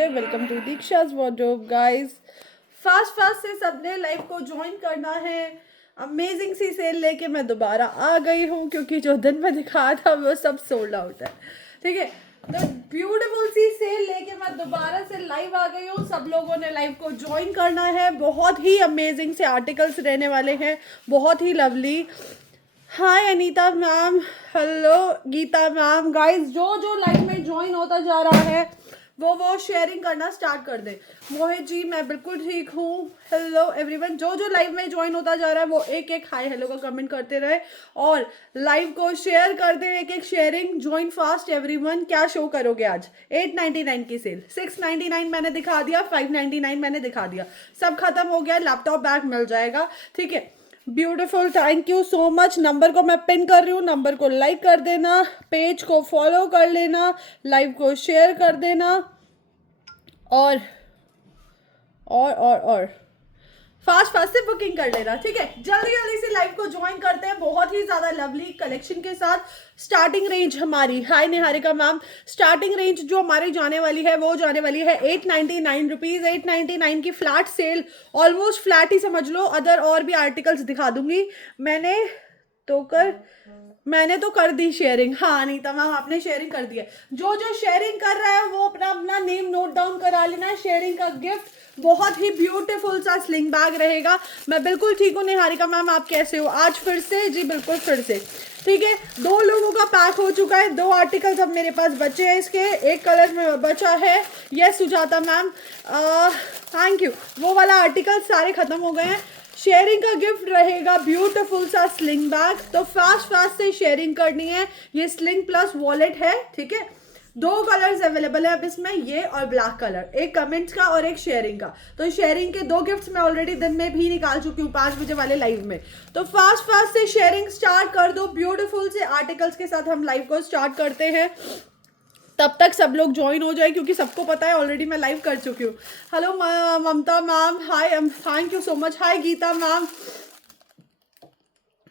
Welcome to दीक्षा's wardrobe guys. Fast fast से सबने लाइव को ज्वाइन करना है। अमेजिंग सी सेल लेके मैं दोबारा आ गई हूँ क्योंकि जो दिन में दिखाया था वो सब सोल्ड आउट है। ठीक है, तो ब्यूटीफुल सी सेल लेके मैं दोबारा से लाइव आ गई हूँ। सब लोगों ने लाइव को ज्वाइन करना है। बहुत ही अमेजिंग से आर्टिकल्स रहने वाले हैं, बहुत ही lovely. Hi Anita ma'am, hello Geeta ma'am. Guys जो जो लाइव में ज्वाइन होता जा रहा है वो शेयरिंग करना स्टार्ट कर दे। मोहित जी मैं बिल्कुल ठीक हूँ। हेलो एवरीवन, जो जो लाइव में ज्वाइन होता जा रहा है वो एक एक हाय हेलो का कमेंट करते रहे और लाइव को शेयर कर दे। एक एक शेयरिंग। Join fast everyone. क्या शो करोगे आज? 899 की सेल, 699 मैंने दिखा दिया, 599 मैंने दिखा दिया, सब खत्म हो गया। लैपटॉप बैग मिल जाएगा। ठीक है, beautiful, thank you so much. Number को मैं पिन कर रही हूँ, नंबर को लाइक कर देना, पेज को फॉलो कर लेना, लाइव को शेयर कर देना और फास्ट फास्ट से बुकिंग कर लेना। ठीक है, जल्दी जल्दी से लाइव को ज्वाइन करते हैं बहुत ही ज्यादा लवली कलेक्शन के साथ। स्टार्टिंग रेंज हमारी, हाय निहारिका मैम, स्टार्टिंग रेंज जो हमारी जाने वाली है वो जाने वाली है 899 रुपीज। 899 की फ्लैट सेल, ऑलमोस्ट फ्लैट ही समझ लो। अदर और भी आर्टिकल्स दिखा दूंगी। मैंने तो कर दी शेयरिंग। हाँ अनीता मैम आपने शेयरिंग कर दी है। जो जो शेयरिंग कर रहा है वो अपना अपना नेम नोट डाउन करा लेना है। शेयरिंग का गिफ्ट बहुत ही ब्यूटीफुल सा स्लिंग बैग रहेगा। मैं बिल्कुल ठीक हूँ निहारिका मैम, आप कैसे हो? आज फिर से? जी बिल्कुल फिर से। ठीक है, 2 लोगों का पैक हो चुका है। 2 आर्टिकल्स अब मेरे पास बचे हैं इसके। एक कलर में बचा है। Yes Sujata ma'am, thank you. वो वाला आर्टिकल सारे खत्म हो गए हैं। शेयरिंग का गिफ्ट रहेगा ब्यूटीफुल सा स्लिंग बैग। तो फास्ट फास्ट से शेयरिंग करनी है। ये स्लिंग प्लस वॉलेट है। ठीक है, 2 कलर्स अवेलेबल है अब इसमें, ये और ब्लैक कलर। एक कमेंट्स का और एक शेयरिंग का। तो शेयरिंग के 2 गिफ्ट्स मैं ऑलरेडी दिन में भी निकाल चुकी हूँ 5 बजे वाले लाइव में। तो फास्ट फास्ट से शेयरिंग स्टार्ट कर दो। ब्यूटीफुल से आर्टिकल्स के साथ हम लाइव को स्टार्ट करते हैं। तब तक सब लोग ज्वाइन हो जाए क्योंकि सबको पता है ऑलरेडी मैं लाइव कर चुकी हूँ। Hello Mamta ma'am, hi, thank you so much. Hi Geeta ma'am,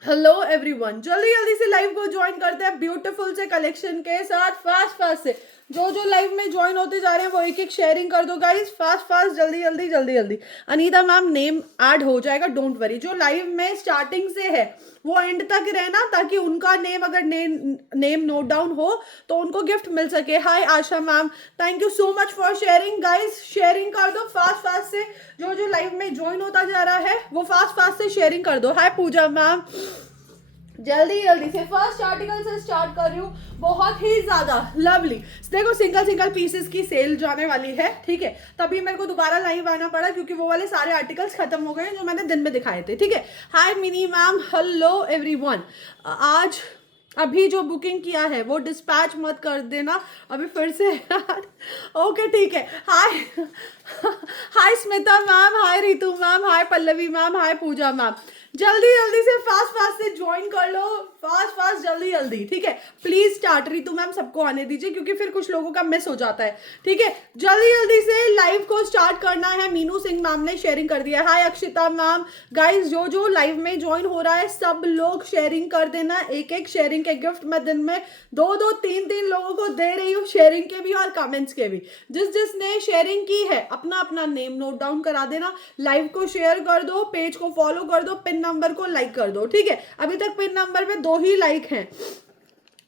hello everyone. जल्दी जल्दी से लाइव को ज्वाइन करते हैं ब्यूटीफुल से कलेक्शन के साथ। फास्ट फास्ट से जो जो लाइव में ज्वाइन होते जा रहे हैं वो एक एक शेयरिंग कर दो गाइस। फास्ट फास्ट, जल्दी जल्दी जल्दी जल्दी। अनीता मैम नेम ऐड हो जाएगा, डोंट वरी। जो लाइव में स्टार्टिंग से है वो एंड तक रहना ताकि उनका नेम अगर नेम नोट डाउन हो तो उनको गिफ्ट मिल सके। Hi Asha ma'am, thank you so much for sharing. Guys sharing कर दो फास्ट फास्ट से। जो जो लाइव में ज्वाइन होता जा रहा है वो फास्ट फास्ट से शेयरिंग कर दो। हाय पूजा मैम, जल्दी जल्दी से फर्स्ट आर्टिकल से स्टार्ट कर रही हूँ। बहुत ही ज्यादा लवली, देखो सिंगल सिंगल पीसेस की सेल जाने वाली है। ठीक है, तभी मेरे को दोबारा लाइव आना पड़ा क्योंकि वो वाले सारे आर्टिकल्स खत्म हो गए जो मैंने दिन में दिखाए थे। ठीक है, हाय मिनी मैम, हेलो एवरीवन। आज अभी जो बुकिंग किया है वो डिस्पैच मत कर देना अभी फिर से। ओके ठीक है। हाय हाय स्मिता मैम, हाय रितु मैम, हाय पल्लवी मैम, हाय पूजा मैम। जल्दी जल्दी से फास्ट फास्ट से ज्वाइन कर लो। फास्ट फास्ट, जल्दी जल्दी। ठीक है, प्लीज स्टार्ट। रितु मैम सबको आने दीजिए क्योंकि फिर कुछ लोगों का मिस हो जाता है। ठीक है, जल्दी जल्दी से लाइव को स्टार्ट करना है। मीनू सिंह मैम ने शेयरिंग कर दिया है। हाय अक्षिता मैम। गाइस जो जो लाइव में ज्वाइन हो रहा है सब लोग शेयरिंग कर देना। एक एक शेयरिंग के गिफ्ट मैं दिन में 2-2 3-3 लोगों को दे रही हूँ, शेयरिंग के भी और कमेंट्स के भी। जिसने शेयरिंग की है अपना अपना नेम नोट डाउन करा देना। लाइव को शेयर कर दो, पेज को फॉलो कर दो, पिन नंबर को लाइक कर दो। ठीक है, अभी तक पिन नंबर पे 2 ही लाइक हैं।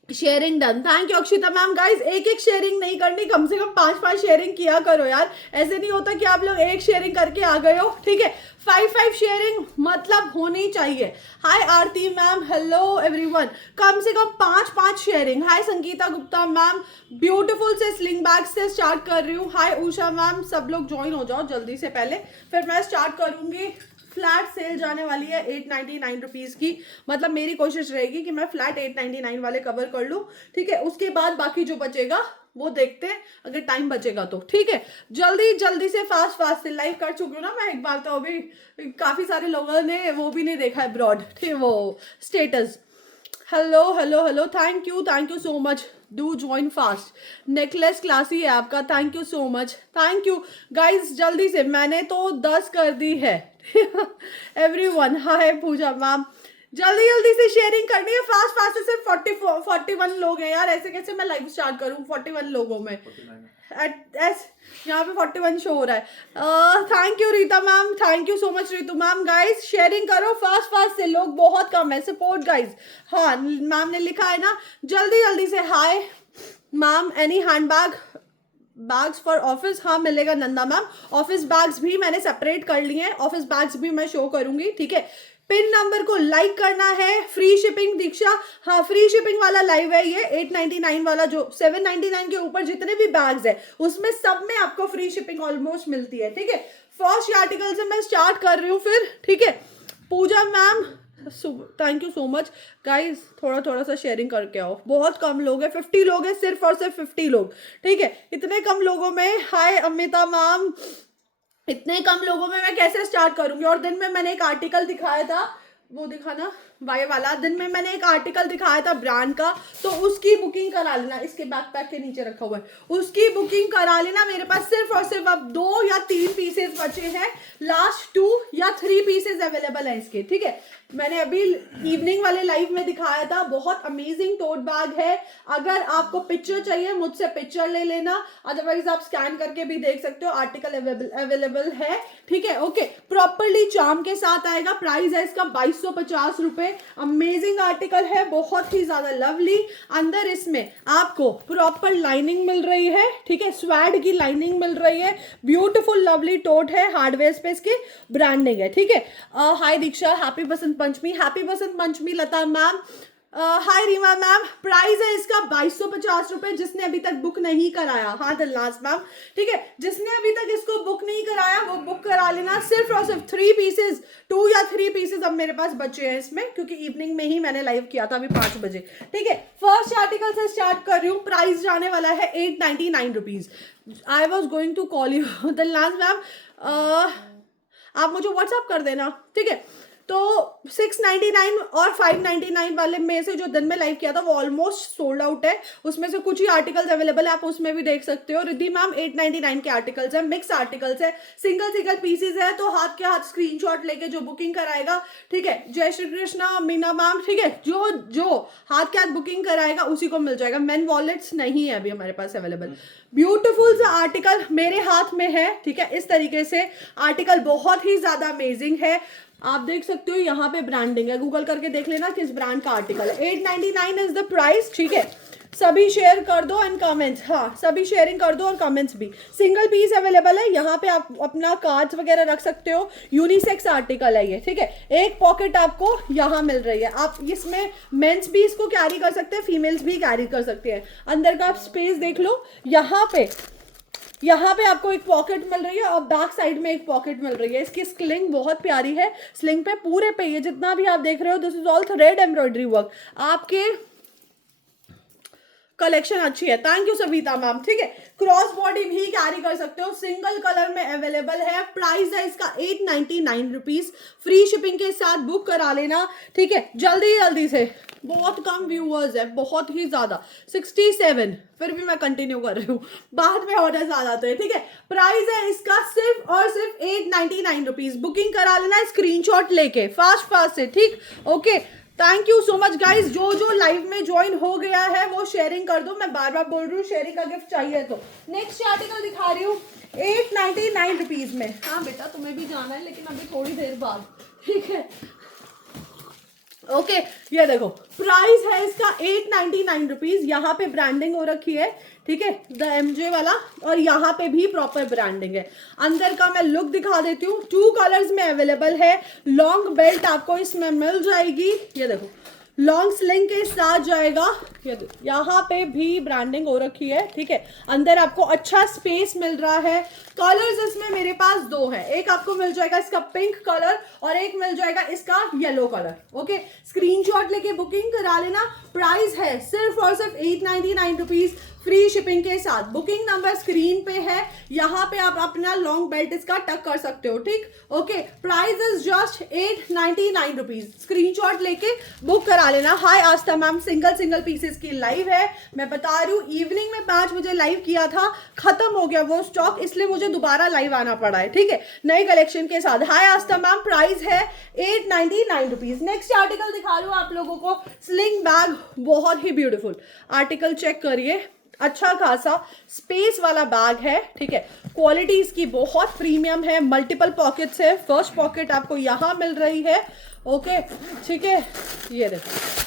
Sharing done, thank you Akshita ma'am. Guys एक एक शेयरिंग नहीं करनी, कम से कम 5-5 शेयरिंग किया करो यार। ऐसे नहीं होता कि आप लोग एक शेयरिंग करके आ गए हो। ठीक है, 5-5 शेयरिंग मतलब होनी चाहिए। हाय आरती मैम, हेलो एवरीवन। कम से कम 5-5 शेयरिंग। हाय संगीता गुप्ता मैम, ब्यूटीफुल से स्लिंग बैग से स्टार्ट कर रही हूँ। हाय उषा मैम, सब लोग ज्वाइन हो जाओ जल्दी से, पहले फिर मैं स्टार्ट करूंगी। फ्लैट सेल जाने वाली है 899 रुपीज की। मतलब मेरी कोशिश रहेगी कि मैं फ्लैट 899 वाले कवर कर लूं। ठीक है, उसके बाद बाकी जो बचेगा वो देखते हैं अगर टाइम बचेगा तो। ठीक है, जल्दी जल्दी से फास्ट फास्ट से लाइव कर चुकी हूँ ना मैं एक बार। तो अभी काफी सारे लोगों ने वो भी नहीं देखा है ब्रॉड, ठीक वो status. Hello hello hello, thank you so much. Do join fast. Necklace classy है आपका, thank you so much, thank you guys. जल्दी से, मैंने तो 10 कर दी है। एवरीवन, हाय पूजा मैम, जल्दी जल्दी से शेयरिंग करनी है, फास्ट फास्ट से। सिर्फ 41 लोग हैं यार, ऐसे कैसे मैं लाइव स्टार्ट करूं 41 लोगों में। यहाँ पे 41 शो हो रहा है। Thank you Rita ma'am, thank you so much Ritu ma'am. Guys sharing करो फास्ट फास्ट से, लोग बहुत कम है, सपोर्ट गाइस। हाँ मैम ने लिखा है ना, जल्दी जल्दी से। Hi ma'am, any handbag bags for office? हाँ मिलेगा नंदा मैम, ऑफिस बैग्स भी मैंने सेपरेट कर लिए हैं, ऑफिस बैग्स भी मैं शो करूंगी, ठीक है। पिन नंबर को लाइक करना है, फ्री शिपिंग दीक्षा, हाँ फ्री शिपिंग वाला लाइव है ये, 899 वाला, जो 799 के ऊपर जितने भी बैग्स है उसमें सब में आपको फ्री शिपिंग ऑलमोस्ट मिलती है, ठीक है। फर्स्ट आर्टिकल से मैं स्टार्ट कर रही हूँ फिर, ठीक है। Pooja ma'am thank you so much. Guys थोड़ा थोड़ा सा शेयरिंग करके आओ, बहुत कम लोग हैं, 50 लोग हैं सिर्फ और सिर्फ 50 लोग, ठीक है। इतने कम लोगों में, हाय अमिता मैम, इतने कम लोगों में मैं कैसे स्टार्ट करूंगी। और दिन में मैंने एक आर्टिकल दिखाया था, वो दिखाना वाई वाला, दिन में मैंने एक आर्टिकल दिखाया था ब्रांड का, तो उसकी बुकिंग करा लेना, इसके बैकपैक के नीचे रखा हुआ है, उसकी बुकिंग करा लेना। मेरे पास सिर्फ और सिर्फ अब 2 या 3 पीसेस बचे हैं, लास्ट 2 या 3 पीसेस अवेलेबल हैं इसके, ठीक है। मैंने अभी इवनिंग वाले लाइव में दिखाया था, बहुत अमेजिंग टोट बैग है। अगर आपको पिक्चर चाहिए मुझसे पिक्चर ले लेना, अदरवाइज आप स्कैन करके भी देख सकते हो, आर्टिकल अवेलेबल है, ठीक है। ओके, प्रॉपरली चार्म के साथ आएगा, प्राइस है इसका 2250 रुपए। अमेजिंग आर्टिकल है, बहुत ही ज्यादा लवली। अंदर इसमें आपको प्रॉपर लाइनिंग मिल रही है, ठीक है, स्वैड की लाइनिंग मिल रही है, ब्यूटीफुल लवली टोट है, हार्डवेयर पे इसकी ब्रांडिंग है, ठीक है। हाय दीक्षा, हैप्पी बसंत पंचमी, हैप्पी बसंत पंचमी लता मैम। हाय रीमा मैम, प्राइस है इसका 2250 रुपए। जिसने अभी तक बुक नहीं कराया, हाँ लास्ट मैम, ठीक है, जिसने अभी तक इसको बुक नहीं कराया वो बुक करा लेना। सिर्फ और सिर्फ 3 पीसेस, 2 या 3 पीसेस अब मेरे पास बचे हैं इसमें, क्योंकि इवनिंग में ही मैंने लाइव किया था अभी 5 बजे, ठीक है। फर्स्ट आर्टिकल से स्टार्ट कर रही हूँ, प्राइस जाने वाला है 899 rupees. I was going to call you the last ma'am, आप मुझे व्हाट्सएप कर देना, ठीक है। तो 699 और 599 वाले में से जो दिन में लाइव किया था वो ऑलमोस्ट सोल्ड आउट है, उसमें से कुछ ही आर्टिकल्स अवेलेबल है, आप उसमें भी देख सकते हो। रिद्धि मैम 899 के आर्टिकल्स है, मिक्स आर्टिकल्स है, सिंगल पीसेज है, तो हाथ के हाथ स्क्रीनशॉट लेके जो बुकिंग कराएगा, ठीक है। जय श्री कृष्णा मीना मैम, ठीक है, जो हाथ के हाथ बुकिंग कराएगा उसी को मिल जाएगा। मेन वॉलेट्स नहीं है अभी हमारे पास अवेलेबल। ब्यूटीफुल सा आर्टिकल मेरे हाथ में है, ठीक है, इस तरीके से आर्टिकल बहुत ही ज्यादा अमेजिंग है। आप देख सकते हो यहाँ पे ब्रांडिंग है, गूगल करके देख लेना किस ब्रांड का आर्टिकल है। 899 इज द प्राइस, ठीक है। सभी शेयर कर दो एंड कमेंट्स, हाँ सभी शेयरिंग कर दो और कमेंट्स भी। सिंगल पीस अवेलेबल है, यहाँ पे आप अपना कार्ड्स वगैरह रख सकते हो, यूनिसेक्स आर्टिकल है ये, ठीक है। एक पॉकेट आपको यहाँ मिल रही है, आप इसमें मेंस भी इसको कैरी कर सकते हैं, फीमेल्स भी कैरी कर सकते हैं। अंदर का आप स्पेस देख लो, यहाँ पे आपको एक पॉकेट मिल रही है और बैक साइड में एक पॉकेट मिल रही है। इसकी स्लिंग बहुत प्यारी है, स्लिंग पे पूरे पे ये जितना भी आप देख रहे हो this is all thread embroidery work. आपके कलेक्शन अच्छी है, थैंक यू सविता मैम, ठीक है। क्रॉस बॉडी भी कैरी कर सकते हो, सिंगल कलर में अवेलेबल है। प्राइस है इसका 899 रुपीज, फ्री शिपिंग के साथ बुक करा लेना, ठीक है। जल्दी से, बहुत कम व्यूअर्स है, बहुत ही ज्यादा 67, फिर भी मैं कंटिन्यू कर रही हूँ, बाद में ऑर्डर आ जाते हैं, ठीक है। प्राइस है इसका सिर्फ और सिर्फ 899 रुपीज। बुकिंग करा लेना स्क्रीनशॉट लेके फास्ट से, ठीक, okay. Thank you so much guys, जो लाइव में ज्वाइन हो गया है वो शेयरिंग कर दो, मैं बार बार बोल रही हूँ शेयरिंग का गिफ्ट चाहिए तो। नेक्स्ट आर्टिकल दिखा रही हूँ 899 रुपीज में। हाँ बेटा तुम्हें भी जाना है लेकिन अभी थोड़ी देर बाद, ठीक है, ओके। ये देखो प्राइस है इसका 899 रुपीज, यहाँ पे ब्रांडिंग हो रखी है, ठीक है, द एमजे वाला, और यहाँ पे भी प्रॉपर ब्रांडिंग है। अंदर का मैं लुक दिखा देती हूँ, 2 कलर्स में अवेलेबल है। लॉन्ग बेल्ट आपको इसमें मिल जाएगी, ये देखो लॉन्ग स्लिंग के साथ जाएगा, यहाँ पे भी ब्रांडिंग हो रखी है, ठीक है। अंदर आपको अच्छा स्पेस मिल रहा है। कलर्स इसमें मेरे पास 2 है, एक आपको मिल जाएगा इसका पिंक कलर और एक मिल जाएगा इसका येलो कलर, ओके। स्क्रीनशॉट लेके बुकिंग करा लेना। प्राइस है सिर्फ और सिर्फ 899 रुपीज, फ्री शिपिंग के साथ। बुकिंग नंबर स्क्रीन पे है, यहाँ पे आप अपना लॉन्ग बेल्ट इसका टक कर सकते हो, ठीक, okay. Price is just 899 rupees, screenshot लेके बुक करा करा लेना। हाय आस्था मैम, सिंगल सिंगल पीसेस की लाइव है, मैं बता रही हूँ इवनिंग में 5 बजे लाइव किया था, खत्म हो गया वो स्टॉक, इसलिए मुझे दोबारा लाइव आना पड़ा है, ठीक है, नई कलेक्शन के साथ। हाय आस्था मैम, प्राइस है 899 रुपीज। नेक्स्ट आर्टिकल दिखा रही हूँ आप लोगों को, स्लिंग बैग, बहुत ही ब्यूटीफुल आर्टिकल, चेक करिए, अच्छा खासा स्पेस वाला बैग है, ठीक है, क्वालिटी इसकी बहुत प्रीमियम है, मल्टीपल पॉकेट्स है, फर्स्ट पॉकेट आपको यहाँ मिल रही है, ओके, ठीक है, ये देखो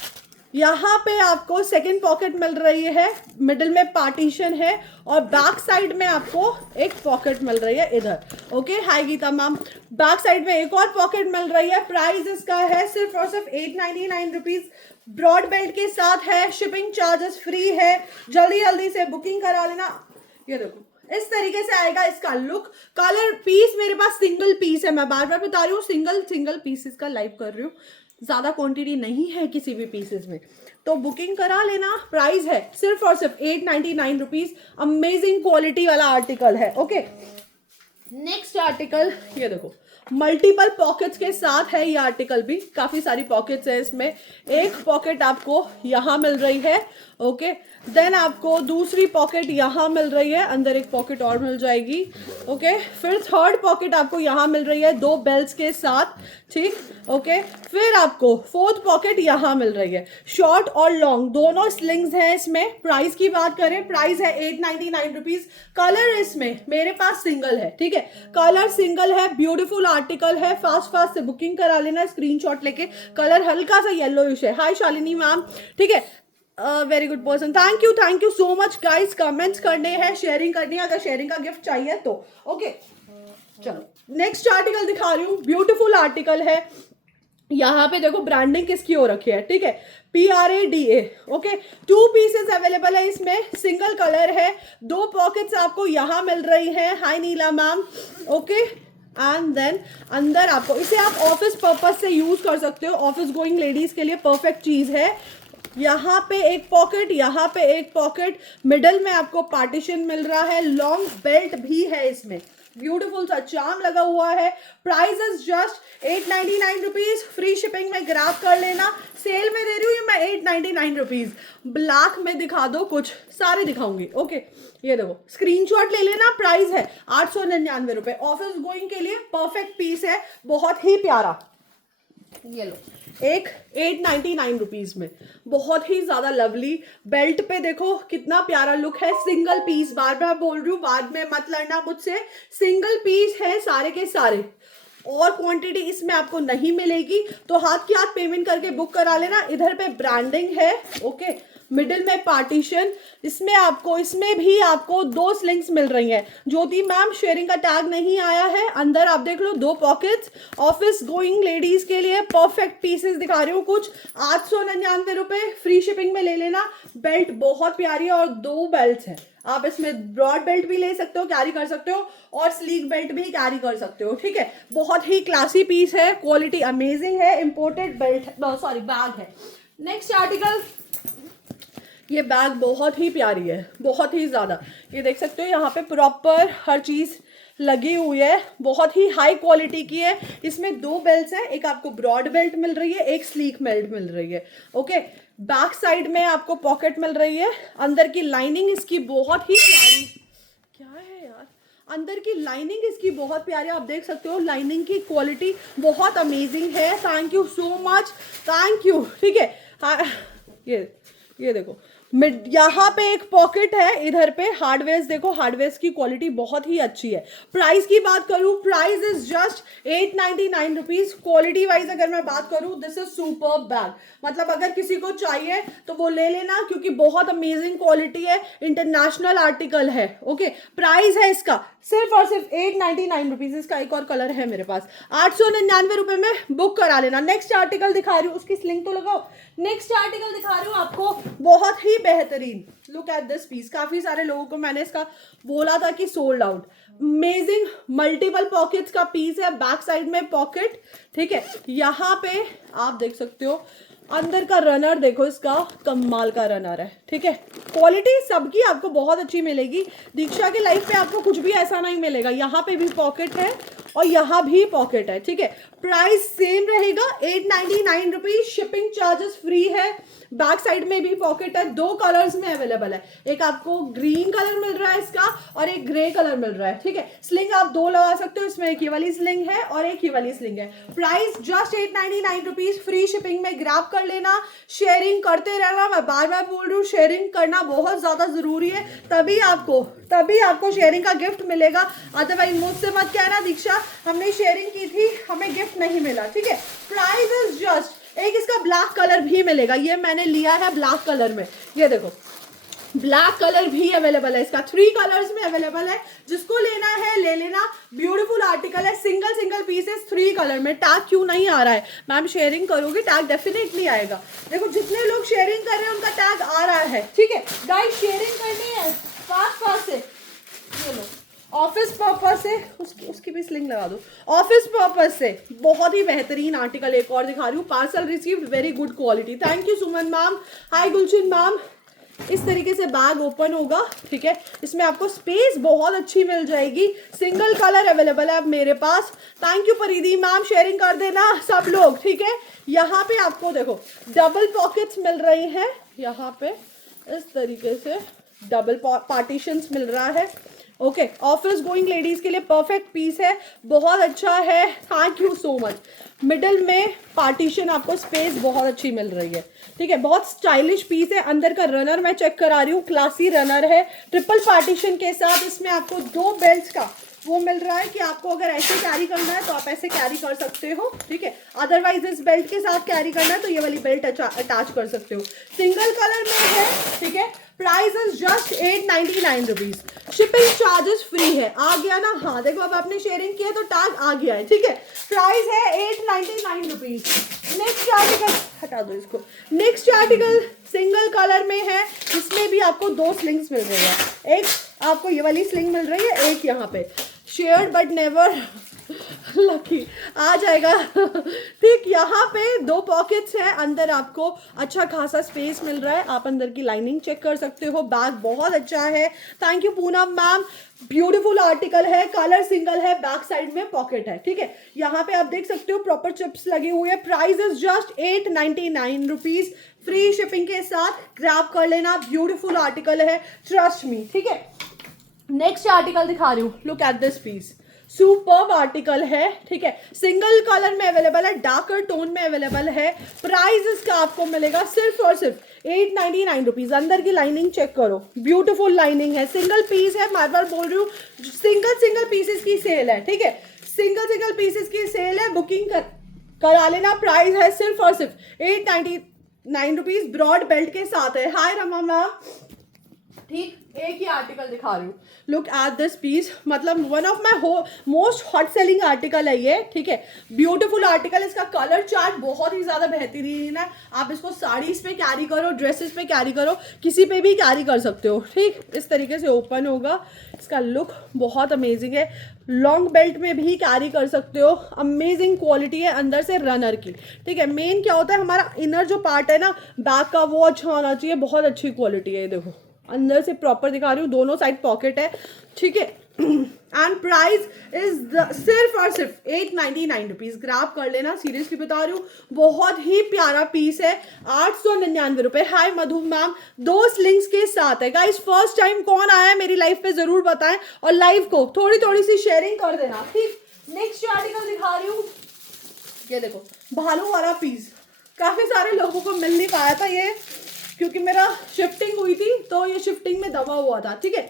यहाँ पे आपको सेकंड पॉकेट मिल रही है, मिडिल में पार्टीशन है, और बैक साइड में आपको एक पॉकेट मिल रही है इधर, ओके। हाय गीता मैम, बैक साइड में एक और पॉकेट मिल रही है, प्राइस इसका है सिर्फ और सिर्फ 899 रुपीज, ब्रॉड बेल्ट के साथ है, शिपिंग चार्जेस फ्री है, जल्दी जल्दी से बुकिंग करा लेना। ये देखो इस तरीके से आएगा इसका लुक, कलर पीस मेरे पास सिंगल पीस है, मैं बार बार बता रही हूँ, सिंगल पीसेस का लाइव कर रही हूँ, ज्यादा क्वांटिटी नहीं है किसी भी पीसेस में, तो बुकिंग करा लेना। प्राइस है सिर्फ और सिर्फ 899 रुपीज, अमेजिंग क्वालिटी वाला आर्टिकल है, ओके। नेक्स्ट आर्टिकल, ये देखो मल्टीपल पॉकेट्स के साथ है ये आर्टिकल भी, काफी सारी पॉकेट्स है इसमें, एक पॉकेट आपको यहाँ मिल रही है, ओके, देन आपको दूसरी पॉकेट यहाँ मिल रही है, अंदर एक पॉकेट और मिल जाएगी, ओके, फिर थर्ड पॉकेट आपको यहाँ मिल रही है 2 बेल्ट्स के साथ, ठीक, ओके, फिर आपको फोर्थ पॉकेट यहाँ मिल रही है, शॉर्ट और लॉन्ग दोनों स्लिंग्स हैं इसमें। प्राइस की बात करें, प्राइस है 899 रुपीज, कलर इसमें मेरे पास सिंगल है, ठीक है, कलर सिंगल है, ब्यूटीफुल आर्टिकल है, फास्ट से बुकिंग करा लेना स्क्रीनशॉट लेके, कलर हल्का सा येलोइश है। हाय शालिनी मैम, ठीक है, very good person, thank you so much guys, comments करने हैं, शेयरिंग करनी है, अगर शेयरिंग का गिफ्ट चाहिए तो, ओके। चलो नेक्स्ट आर्टिकल दिखा रही हूँ, ब्यूटीफुल आर्टिकल है, यहाँ पे देखो ब्रांडिंग किसकी हो रखी है, ठीक है, PRADA, ओके, 2 पीसेस अवेलेबल है इसमें, सिंगल कलर है, 2 पॉकेट्स आपको यहाँ मिल रही है। हाय नीला मैम, ओके, एंड देन अंदर आपको, इसे आप ऑफिस पर्पज से यूज कर सकते हो, ऑफिस गोइंग लेडीज के लिए परफेक्ट चीज है। यहाँ पे एक पॉकेट, यहाँ पे एक पॉकेट, मिडल में आपको पार्टीशन मिल रहा है, लॉन्ग बेल्ट भी है इसमें, ब्यूटीफुल सा चार्म लगा हुआ है। Price is just 899 rupees, free shipping में ग्रैब कर लेना, सेल में दे रही हूँ ये मैं 899 रुपीज, ब्लैक में दिखा दो, कुछ सारे दिखाऊंगी, ओके। ये देखो स्क्रीनशॉट ले लेना, प्राइस है 899 रुपए, ऑफिस गोइंग के लिए परफेक्ट पीस है, बहुत ही प्यारा। ये लो एक 899 रुपीज में, बहुत ही ज्यादा लवली, बेल्ट पे देखो कितना प्यारा लुक है, सिंगल पीस, बार बार बोल रही हूँ, बाद में मत लड़ना मुझसे, सिंगल पीस है सारे के सारे, और क्वांटिटी इसमें आपको नहीं मिलेगी, तो हाथ के हाथ पेमेंट करके बुक करा लेना। इधर पे ब्रांडिंग है, ओके, मिडिल में पार्टीशन, इसमें भी आपको 2 स्लिंग्स मिल रही हैं। ज्योति मैम शेयरिंग का टैग नहीं आया है, अंदर आप देख लो 2 पॉकेट्स, ऑफिस गोइंग लेडीज के लिए परफेक्ट पीसेस दिखा रही हूँ कुछ, 899 रुपए, फ्री शिपिंग में ले लेना। बेल्ट बहुत प्यारी है, और 2 बेल्ट है, आप इसमें ब्रॉड बेल्ट भी ले सकते हो, कैरी कर सकते हो, और स्लीक बेल्ट भी कैरी कर सकते हो, ठीक है, बहुत ही क्लासी पीस है, क्वालिटी अमेजिंग है, इंपोर्टेड बेल्ट, सॉरी बैग है। नेक्स्ट आर्टिकल, ये बैग बहुत ही प्यारी है, बहुत ही ज़्यादा, ये देख सकते हो यहाँ पे प्रॉपर हर चीज़ लगी हुई है, बहुत ही हाई क्वालिटी की है। इसमें 2 बेल्ट्स हैं, एक आपको ब्रॉड बेल्ट मिल रही है, एक स्लीक बेल्ट मिल रही है, ओके। बैक साइड में आपको पॉकेट मिल रही है, अंदर की लाइनिंग इसकी बहुत ही प्यारी, क्या है यार, अंदर की लाइनिंग इसकी बहुत प्यारी, आप देख सकते हो लाइनिंग की क्वालिटी बहुत अमेजिंग है। Thank you so much, thank you, ठीक है। हाँ, ये देखो यहाँ पे एक पॉकेट है, इधर पे हार्डवेयर देखो, हार्डवेयर की क्वालिटी बहुत ही अच्छी है। प्राइस की बात करूँ, price is just 899 rupees. Quality wise अगर मैं बात करूँ, दिस इज सुपर बैग, मतलब अगर किसी को चाहिए तो वो ले लेना, क्योंकि बहुत अमेजिंग क्वालिटी है, इंटरनेशनल आर्टिकल है, ओके। प्राइस है इसका सिर्फ और सिर्फ 899 रुपीज, इसका एक और कलर है मेरे पास, 899 रुपए में बुक करा लेना। नेक्स्ट आर्टिकल दिखा रही हूँ, उसकी स्लिंग तो लगाओ। नेक्स्ट आर्टिकल दिखा रही हूँ आपको, बहुत ही बेहतरीन, लुक एट दिस पीस, काफी सारे लोगों को मैंने इसका बोला था कि sold out, amazing multiple pockets का पीस है, बैक साइड में पॉकेट, ठीक है। यहाँ पे आप देख सकते हो अंदर का रनर देखो, इसका कमाल का रनर है, ठीक है। क्वालिटी सबकी आपको बहुत अच्छी मिलेगी, दीक्षा की लाइफ पे आपको कुछ भी ऐसा नहीं मिलेगा। यहाँ पे भी पॉकेट है और यहाँ भी पॉकेट है, ठीक है। प्राइस सेम रहेगा 899 रुपीज, शिपिंग चार्जेस फ्री है। बैक साइड में भी पॉकेट है, 2 कलर्स में अवेलेबल है, एक आपको ग्रीन कलर मिल रहा है इसका और एक ग्रे कलर मिल रहा है, ठीक है। स्लिंग आप 2 लगा सकते हो, इसमें एक ये वाली स्लिंग है और एक ये वाली स्लिंग है। Price just 899 rupees, free shipping में ग्रैब कर लेना, शेयरिंग करते रहना। मैं बार बार बोल रही हूँ, शेयरिंग करना बहुत ज्यादा जरूरी है, तभी आपको शेयरिंग का गिफ्ट मिलेगा। अदरवाइज मुझसे मत कहना दीक्षा हमने शेयरिंग की थी हमें गिफ्ट नहीं मिला, ठीक है। प्राइस इज जस्ट, एक इसका ब्लैक कलर भी मिलेगा, ये मैंने लिया है ब्लैक कलर में, ये देखो ब्लैक कलर भी अवेलेबल है, इसका 3 कलर्स में अवेलेबल है, जिसको लेना है ले लेना। ब्यूटीफुल आर्टिकल है, सिंगल पीसेस 3 कलर में। टैग क्यों नहीं आ रहा है मैम? शेयरिंग करोगे टैग डेफिनेटली आएगा। देखो जितने लोग शेयरिंग कर रहे हैं उनका टैग आ रहा है, ठीक है गाइस। शेयरिंग करनी है फास्ट से, ये लो ऑफिस पर्पज से, उसकी भी स्लिंग लगा दो। ऑफिस पर्पज से बहुत ही बेहतरीन आर्टिकल एक और दिखा रही हूँ। Parcel received, very good quality. Thank you Suman ma'am, hi Gulshan ma'am. इस तरीके से बैग ओपन होगा, ठीक है। इसमें आपको स्पेस बहुत अच्छी मिल जाएगी, सिंगल कलर अवेलेबल है अब मेरे पास। थैंक यू परिधि मैम, शेयरिंग कर देना सब लोग, ठीक है। यहाँ पे आपको देखो डबल पॉकेट्स मिल रही हैं, यहाँ पे इस तरीके से डबल पार्टीशंस मिल रहा है, ओके। ऑफिस गोइंग लेडीज के लिए परफेक्ट पीस है, बहुत अच्छा है, thank you so much. Middle में पार्टीशन आपको स्पेस बहुत अच्छी मिल रही है, ठीक है। बहुत स्टाइलिश पीस है। अंदर का रनर मैं चेक करा रही हूँ, क्लासी रनर है, ट्रिपल पार्टीशन के साथ। इसमें आपको 2 बेल्ट्स का वो मिल रहा है कि आपको अगर ऐसे कैरी करना है तो आप ऐसे कैरी कर सकते हो, ठीक है। अदरवाइज इस बेल्ट के साथ कैरी करना है तो ये वाली बेल्ट अटैच कर सकते हो। सिंगल कलर में है, ठीक है। Price is just 899 rupees, shipping charges free है। आ गया ना? हाँ देखो अब आपने शेयरिंग किया तो टैग आ गया है, ठीक है। प्राइस है 899 रुपीज। नेक्स्ट आर्टिकल हटा दो इसको। नेक्स्ट आर्टिकल सिंगल कलर में है, इसमें भी आपको 2 स्लिंग्स मिल रही है, एक आपको ये वाली स्लिंग मिल रही है, एक यहाँ पे शेयर्ड बट नेवर लकी आ जाएगा ठीक। यहाँ पे 2 पॉकेट्स है, अंदर आपको अच्छा खासा स्पेस मिल रहा है, आप अंदर की लाइनिंग चेक कर सकते हो। बैग बहुत अच्छा है, thank you Poonam ma'am. Beautiful article है, कलर सिंगल है, बैक साइड में पॉकेट है, ठीक है। यहाँ पे आप देख सकते हो प्रॉपर चिप्स लगे हुए हैं। Price is just 899 rupees, free shipping के साथ ग्रैब कर लेना। ब्यूटीफुल आर्टिकल है, ट्रस्ट मी, ठीक है। नेक्स्ट आर्टिकल दिखा रही हूँ, look at this piece, superb article है, ठीक है। सिंगल कलर में अवेलेबल है, डार्कर टोन में अवेलेबल है। प्राइस इसका आपको मिलेगा सिर्फ और सिर्फ 899 रुपीज। अंदर की लाइनिंग चेक करो, ब्यूटीफुल लाइनिंग है, सिंगल पीस है। बार बार बोल रही हूँ, सिंगल पीसेस की सेल है, ठीक है। सिंगल पीसेस की सेल है, बुकिंग करा लेना। प्राइस है सिर्फ और सिर्फ 899 रुपीज, ब्रॉड बेल्ट के साथ है। हाय रमा मैम, ठीक। एक ही आर्टिकल दिखा रही हूँ, लुक एट दिस पीस, मतलब one of my most hot selling article है ये, ठीक है। ब्यूटीफुल आर्टिकल, इसका कलर चार्ट बहुत ही ज्यादा बेहतरीन है। आप इसको साड़ीज पे कैरी करो, ड्रेसेस पे कैरी करो, किसी पे भी कैरी कर सकते हो, ठीक। इस तरीके से ओपन होगा, इसका लुक बहुत अमेजिंग है। लॉन्ग बेल्ट में भी कैरी कर सकते हो, अमेजिंग क्वालिटी है अंदर से रनर की, ठीक है। मेन क्या होता है, हमारा इनर जो पार्ट है ना बैक का, वो अच्छा होना चाहिए, बहुत अच्छी क्वालिटी है। देखो अंदर से प्रॉपर दिखा रही हूँ, दोनों साइड पॉकेट है, ठीक है। एंड प्राइस इज सिर्फ और सिर्फ 899 रुपीज, ग्रैब कर लेना, सीरियसली बता रही हूँ, बहुत ही प्यारा पीस है। 899 रुपए। हाय मधु मैम, 2 स्लिंग्स के साथ है गाइस। फर्स्ट टाइम कौन आया है मेरी लाइफ पे जरूर बताएं, और लाइव को थोड़ी सी शेयरिंग कर देना, ठीक। नेक्स्ट आर्टिकल दिखा रही हूँ, ये देखो भालू वाला पीस, काफी सारे लोगों को मिल नहीं पाया था ये, क्योंकि मेरा शिफ्टिंग हुई थी तो ये शिफ्टिंग में दबा हुआ था, ठीक है।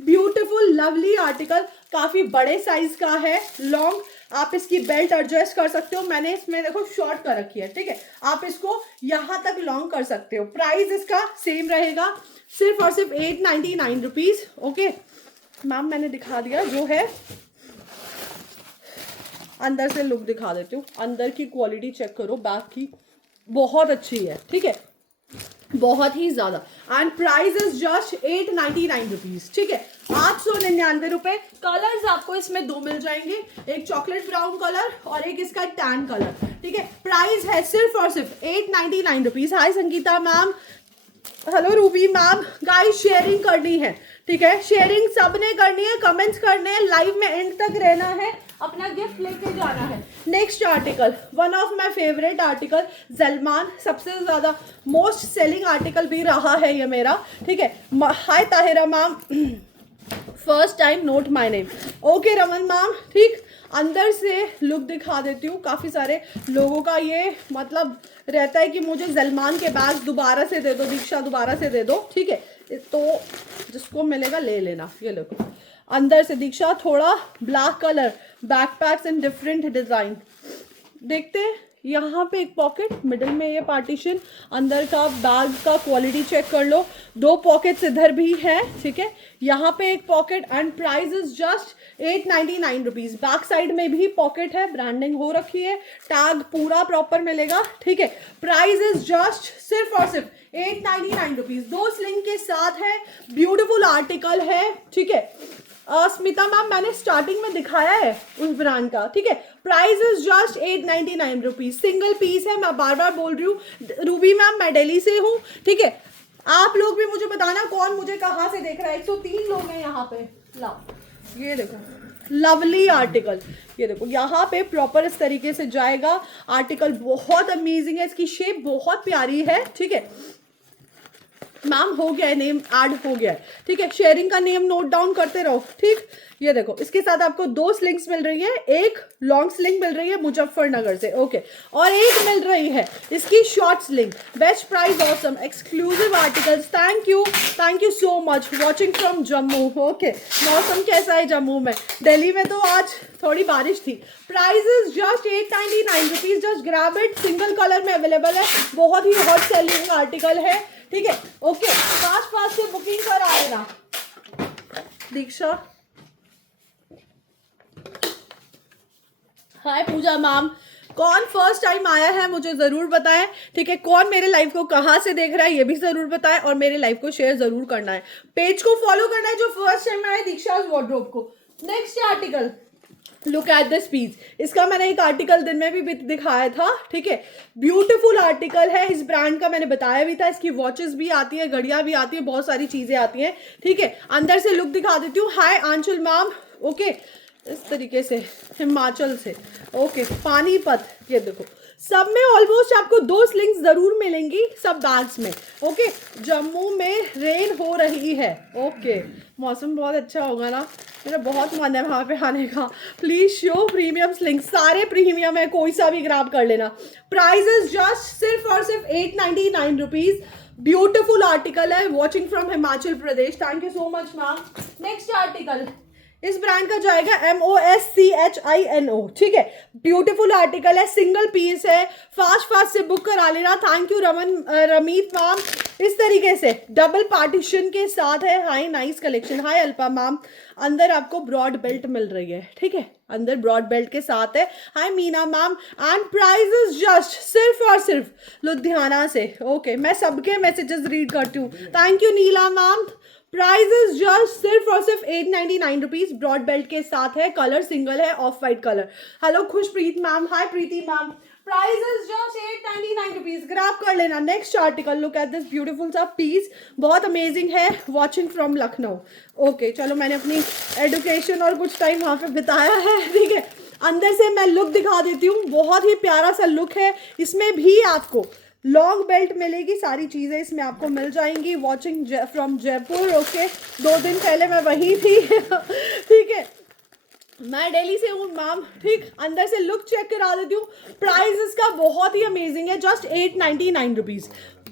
ब्यूटीफुल लवली आर्टिकल, काफी बड़े साइज का है, लॉन्ग। आप इसकी बेल्ट एडजस्ट कर सकते हो, मैंने इसमें देखो शॉर्ट कर रखी है, ठीक है। आप इसको यहां तक लॉन्ग कर सकते हो। प्राइस इसका सेम रहेगा, सिर्फ और सिर्फ 899 रुपीज, ओके मैम। मैंने दिखा दिया जो है, अंदर से लुक दिखा देती हूँ। अंदर की क्वालिटी चेक करो, बैक की बहुत अच्छी है, ठीक है, बहुत ही ज्यादा। And price is just 899 rupees, ठीक है। 899 रुपए। कलर्स आपको इसमें 2 मिल जाएंगे, एक चॉकलेट ब्राउन कलर और एक इसका टैन कलर, ठीक है। प्राइस है सिर्फ और सिर्फ 899 rupees. Hi Sangeeta ma'am, hello Ruby ma'am. Guys sharing करनी है, ठीक है, शेयरिंग सबने करनी है, कमेंट्स करने हैं, लाइव में एंड तक रहना है, अपना गिफ्ट लेके जाना है। Next article, one of my favourite article, जलमान, सबसे ज्यादा मोस्ट सेलिंग आर्टिकल भी रहा है ये मेरा। ठीक है, hi Tahira ma'am, first time note my name. Okay Raman ma'am, ठीक, अंदर से लुक दिखा देती हूँ। काफ़ी सारे लोगों का ये मतलब रहता है कि मुझे जलमान के बैग दोबारा से दे दो, दीक्षा दोबारा से दे दो। ठीक है, तो जिसको मिलेगा ले लेना। ये देखो अंदर से दीक्षा, थोड़ा black colour, backpacks in different design. देखते हैं, यहाँ पे एक पॉकेट, मिडिल में ये पार्टीशन, अंदर का बैग का क्वालिटी चेक कर लो, 2 पॉकेट्स इधर भी है। ठीक है, यहाँ पे एक pocket and price is just 899 rupees. Back side में भी पॉकेट है, ब्रांडिंग हो रखी है, टैग पूरा प्रॉपर मिलेगा। ठीक है, प्राइस इज जस्ट सिर्फ और सिर्फ 899 रुपीज़। 2 स्लिंग के साथ है, ब्यूटीफुल आर्टिकल है। ठीक है, स्मिता मैम मैंने स्टार्टिंग में दिखाया है उस ब्रांड का। ठीक है, price is just 899 rupees, single piece है। मैं बार बार बोल रही हूँ, रूबी मैम मैं दिल्ली से हूँ। ठीक है, आप लोग भी मुझे बताना कौन मुझे कहाँ से देख रहा है। 103 लोग हैं यहाँ पे। लाओ ये देखो, लवली आर्टिकल, ये देखो यहाँ पे प्रॉपर इस तरीके से जाएगा। आर्टिकल बहुत अमेजिंग है, इसकी शेप बहुत प्यारी है। ठीक है मैम, हो गया है, नेम ऐड हो गया है। ठीक है, शेयरिंग का नेम नोट डाउन करते रहो। ठीक, ये देखो इसके साथ आपको 2 स्लिंग्स मिल रही है, एक लॉन्ग स्लिंग मिल रही है मुजफ्फरनगर से। ओके, और एक मिल रही है इसकी short sling. Best price, awesome, exclusive articles. Thank you so much, watching from Jammu. Okay, मौसम कैसा है जम्मू में? दिल्ली में तो आज थोड़ी बारिश थी। Price is just 899 rupees, just grab it. Single colour में अवेलेबल है, बहुत ही हॉट सेलिंग आर्टिकल है। ठीक है, ओके, फास्ट से बुकिंग कर आएगा। दीक्षा, हाय पूजा मैम, कौन फर्स्ट टाइम आया है मुझे ज़रूर बताएं। ठीक है, कौन मेरे लाइव को कहाँ से देख रहा है ये भी ज़रूर बताएं, और मेरे लाइव को शेयर ज़रूर करना है, पेज को फॉलो करना है जो फर्स्ट टाइम आया दीक्षा वार्डरोब को। Next article, look at this piece. इसका मैंने एक आर्टिकल दिन में भी दिखाया था। ठीक है, ब्यूटीफुल आर्टिकल है, इस ब्रांड का मैंने बताया भी था। इसकी वॉचेस भी आती है, घड़ियां भी आती है, बहुत सारी चीज़ें आती हैं। ठीक है, अंदर से लुक दिखा देती हूँ। हाय आंचल मैम, ओके, इस तरीके से हिमाचल से। ओके, पानीपत, ये देखो सब में ऑलमोस्ट आपको 2 स्लिंग्स जरूर मिलेंगी सब बैग्स में। ओके, जम्मू में रेन हो रही है। ओके, मौसम बहुत अच्छा होगा ना, मेरा बहुत मन है वहाँ पे आने का। प्लीज शो प्रीमियम स्लिंग, सारे प्रीमियम है, कोई सा भी ग्रैब कर लेना। प्राइस इज जस्ट सिर्फ और सिर्फ 899 रुपीज़। ब्यूटिफुल आर्टिकल है, watching from Himachal Pradesh. Thank you so much ma'am. Next article, इस ब्रांड का जाएगा MOSCHINO। ठीक है, ब्यूटीफुल आर्टिकल है, सिंगल पीस है, फास्ट से बुक करा लेना। Thank you Rameet ma'am. इस तरीके से डबल पार्टीशन के साथ है। Hi nice collection. Hi Alpa ma'am, अंदर आपको ब्रॉड बेल्ट मिल रही है। ठीक है, अंदर ब्रॉड बेल्ट के साथ है। Hi Meena ma'am, and price is just सिर्फ और सिर्फ लुधियाना से। ओके, मैं सबके मैसेजेस रीड करती हूँ। Thank you Neela ma'am. Price is just सिर्फ और सिर्फ 899 रुपीज़, ब्रॉड बेल्ट के साथ है, कलर सिंगल है, of white colour. Hello Khushpreet ma'am, hi Preeti ma'am. Price is just 899 rupees, grab कर लेना। Next article, look at this beautiful सा पीस, बहुत अमेजिंग है, वॉचिंग फ्रॉम लखनऊ। ओके, चलो मैंने अपनी एजुकेशन और कुछ टाइम वहाँ पे बिताया है। ठीक है, अंदर से मैं लुक दिखा देती हूँ, बहुत ही प्यारा सा लुक है। इसमें भी आपको लॉन्ग बेल्ट मिलेगी, सारी चीज़ें इसमें आपको मिल जाएंगी। Watching from Jaipur. ओके, 2 दिन पहले मैं वहीं थी। ठीक है, मैं दिल्ली से हूँ मैम। ठीक, अंदर से लुक चेक करा देती हूँ। प्राइस इसका बहुत ही अमेजिंग है, just 899 rupees.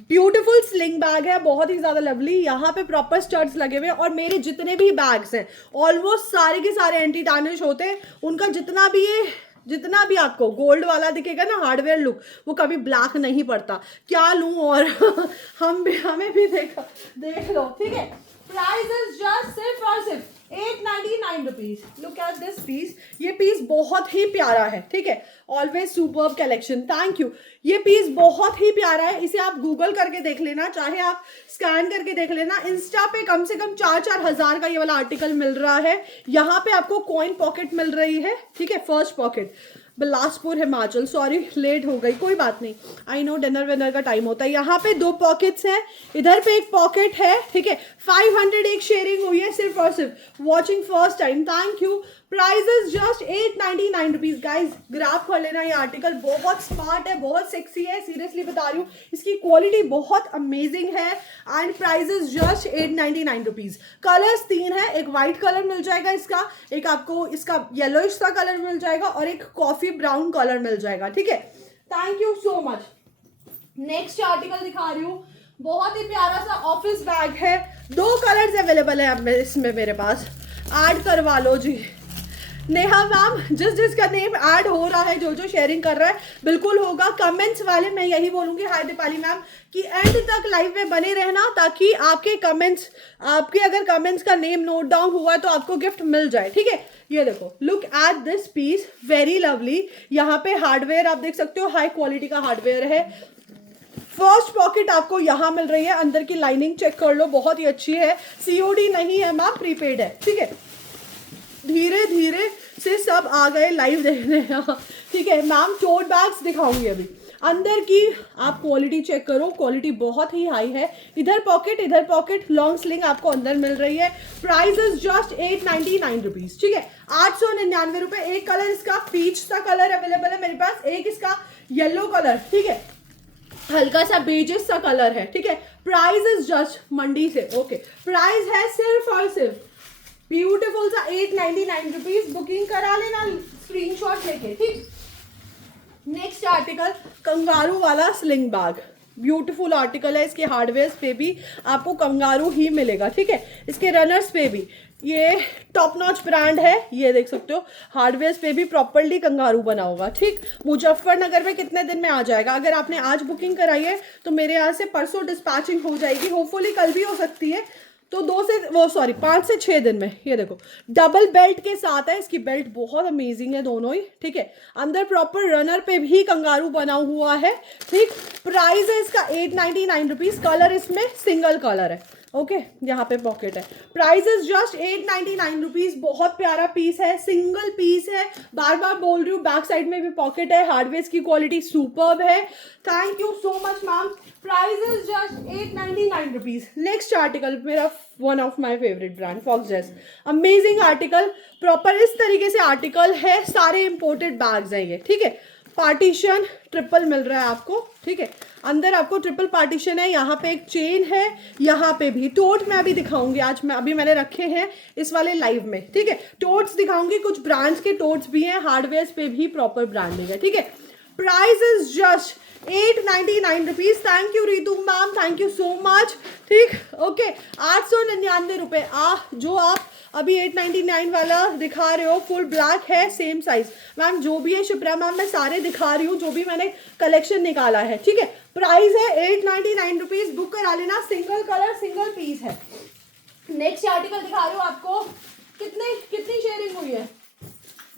Beautiful sling bag है, बहुत ही ज़्यादा लवली। यहाँ पे प्रॉपर स्टड्स लगे हुए हैं, और मेरे जितने भी बैग्स हैं ऑलमोस्ट सारे के सारे एंटी टार्निश होते हैं। उनका जितना भी आपको गोल्ड वाला दिखेगा ना, हार्डवेयर लुक, वो कभी ब्लैक नहीं पड़ता। क्या लूं और हमें भी देख लो। ठीक है, प्राइस इज जस्ट सिर्फ और सिर्फ 899 rupees. Look at this piece, ये पीस बहुत ही प्यारा है। ठीक है, always superb collection. Thank you. ये पीस बहुत ही प्यारा है, इसे आप गूगल करके देख लेना, चाहे आप स्कैन करके देख लेना। इंस्टा पे कम से कम 4-4 हज़ार का ये वाला आर्टिकल मिल रहा है। यहाँ पे आपको कॉइन पॉकेट मिल रही है। ठीक है, first pocket, Bilaspur Himachal, sorry late हो गई, कोई बात नहीं, आई नो डिनर विनर का टाइम होता है। यहाँ पे 2 पॉकेट्स हैं, इधर पे एक पॉकेट है, ठीक है। 500 एक शेयरिंग हुई है सिर्फ और सिर्फ, watching first time, thank you. Prices just 899 rupees guys, grab कर लेना, ये आर्टिकल बहुत स्मार्ट है, बहुत सेक्सी है, सीरियसली बता रही हूँ, इसकी क्वालिटी बहुत अमेजिंग है and prices just 899 rupees. Colours 3 है, एक व्हाइट कलर मिल जाएगा इसका, एक आपको इसका येलोइश सा कलर मिल जाएगा और एक कॉफी ब्राउन कलर मिल जाएगा, ठीक है। Thank you so much. Next article दिखा रही हूँ, बहुत ही प्यारा सा ऑफिस बैग है, 2 कलर्स अवेलेबल है अब इसमें मेरे पास, ऐड करवा लो जी। नेहा मैम, जिसका नेम ऐड हो रहा है, जो शेयरिंग कर रहा है, बिल्कुल होगा। कमेंट्स वाले मैं यही बोलूंगी, हाय दीपाली मैम, कि एंड तक लाइव में बने रहना, ताकि आपके कमेंट्स, आपके अगर कमेंट्स का नेम नोट डाउन हुआ तो आपको गिफ्ट मिल जाए, ठीक है। ये देखो, look at this piece, very lovely. यहाँ पे हार्डवेयर आप देख सकते हो, हाई क्वालिटी का हार्डवेयर है। फर्स्ट पॉकेट आपको यहाँ मिल रही है, अंदर की लाइनिंग चेक कर लो, बहुत ही अच्छी है। सीओडी नहीं है मैम, प्रीपेड है, ठीक है। धीरे धीरे से सब आ गए लाइव देखने, ठीक है मैम। टोट बैग्स दिखाऊंगी अभी, अंदर की आप क्वालिटी चेक करो, क्वालिटी बहुत ही हाई है। इधर पॉकेट, लॉन्ग स्लिंग आपको अंदर मिल रही है। प्राइस इज जस्ट 899 रुपीज, ठीक है, 899 रुपए। एक कलर इसका पीच सा कलर अवेलेबल है मेरे पास, एक इसका येलो कलर, ठीक है, हल्का सा बेजेस सा कलर है, ठीक है। प्राइस इज जस्ट मंडी से, ओके, प्राइस है सिर्फ और सिर्फ ब्यूटीफुल सा 899 रुपीज। बुकिंग करा लेना स्क्रीनशॉट लेके, ठीक। नेक्स्ट आर्टिकल, कंगारू वाला स्लिंग बैग, ब्यूटीफुल आर्टिकल है। इसके हार्डवेयर पे भी आपको कंगारू ही मिलेगा, ठीक है। इसके रनर्स पे भी, ये टॉप नॉच ब्रांड है, ये देख सकते हो, हार्डवेयर पे भी प्रॉपरली कंगारू बना होगा, ठीक। मुजफ्फरनगर में कितने दिन में आ जाएगा? अगर आपने आज बुकिंग कराई है तो मेरे यहाँ से परसों डिस्पैचिंग हो जाएगी, होपफुली कल भी हो सकती है, तो 5 से 6 दिन में। ये देखो, डबल बेल्ट के साथ है, इसकी बेल्ट बहुत अमेजिंग है दोनों ही, ठीक है। अंदर प्रॉपर रनर पे भी कंगारू बना हुआ है, ठीक। प्राइस है इसका 899 रुपीज। कलर इसमें सिंगल कलर है, ओके। यहाँ पे पॉकेट है। Price is just 899 rupees. बहुत प्यारा पीस है, सिंगल पीस है, बार बार बोल रही हूँ। बैक साइड में भी पॉकेट है, हार्डवेयर की क्वालिटी सुपर्ब है। Thank you so much ma'am. Price is just 899 rupees. Next article, मेरा one of my favourite brand Fox dress, amazing article, proper इस तरीके से आर्टिकल है, सारे इंपोर्टेड बैग्स हैं ये, ठीक है। पार्टीशन ट्रिपल मिल रहा है आपको, ठीक है। अंदर आपको ट्रिपल पार्टीशन है, यहाँ पे एक चेन है, यहाँ पे भी। टोट मैं अभी दिखाऊंगी, आज मैंने रखे हैं इस वाले लाइव में, ठीक है। टोट्स दिखाऊंगी, कुछ ब्रांड्स के टोट्स भी हैं, हार्डवेयर पे भी प्रॉपर ब्रांडिंग है, ठीक है। Price is just 899 rupees. Thank you Ritu ma'am, thank you so much, ठीक, ओके। 899 रुपए। जो आप अभी 899 वाला दिखा रहे हो, फुल ब्लैक है, सेम साइज मैम, जो भी है शिप्रा मैम, मैं सारे दिखा रही हूँ जो भी मैंने कलेक्शन निकाला है, ठीक है। प्राइस है 899 रुपीज। बुक करा लेना, सिंगल कलर सिंगल पीस है। नेक्स्ट आर्टिकल दिखा रही हूँ आपको, कितनी शेयरिंग हुई है।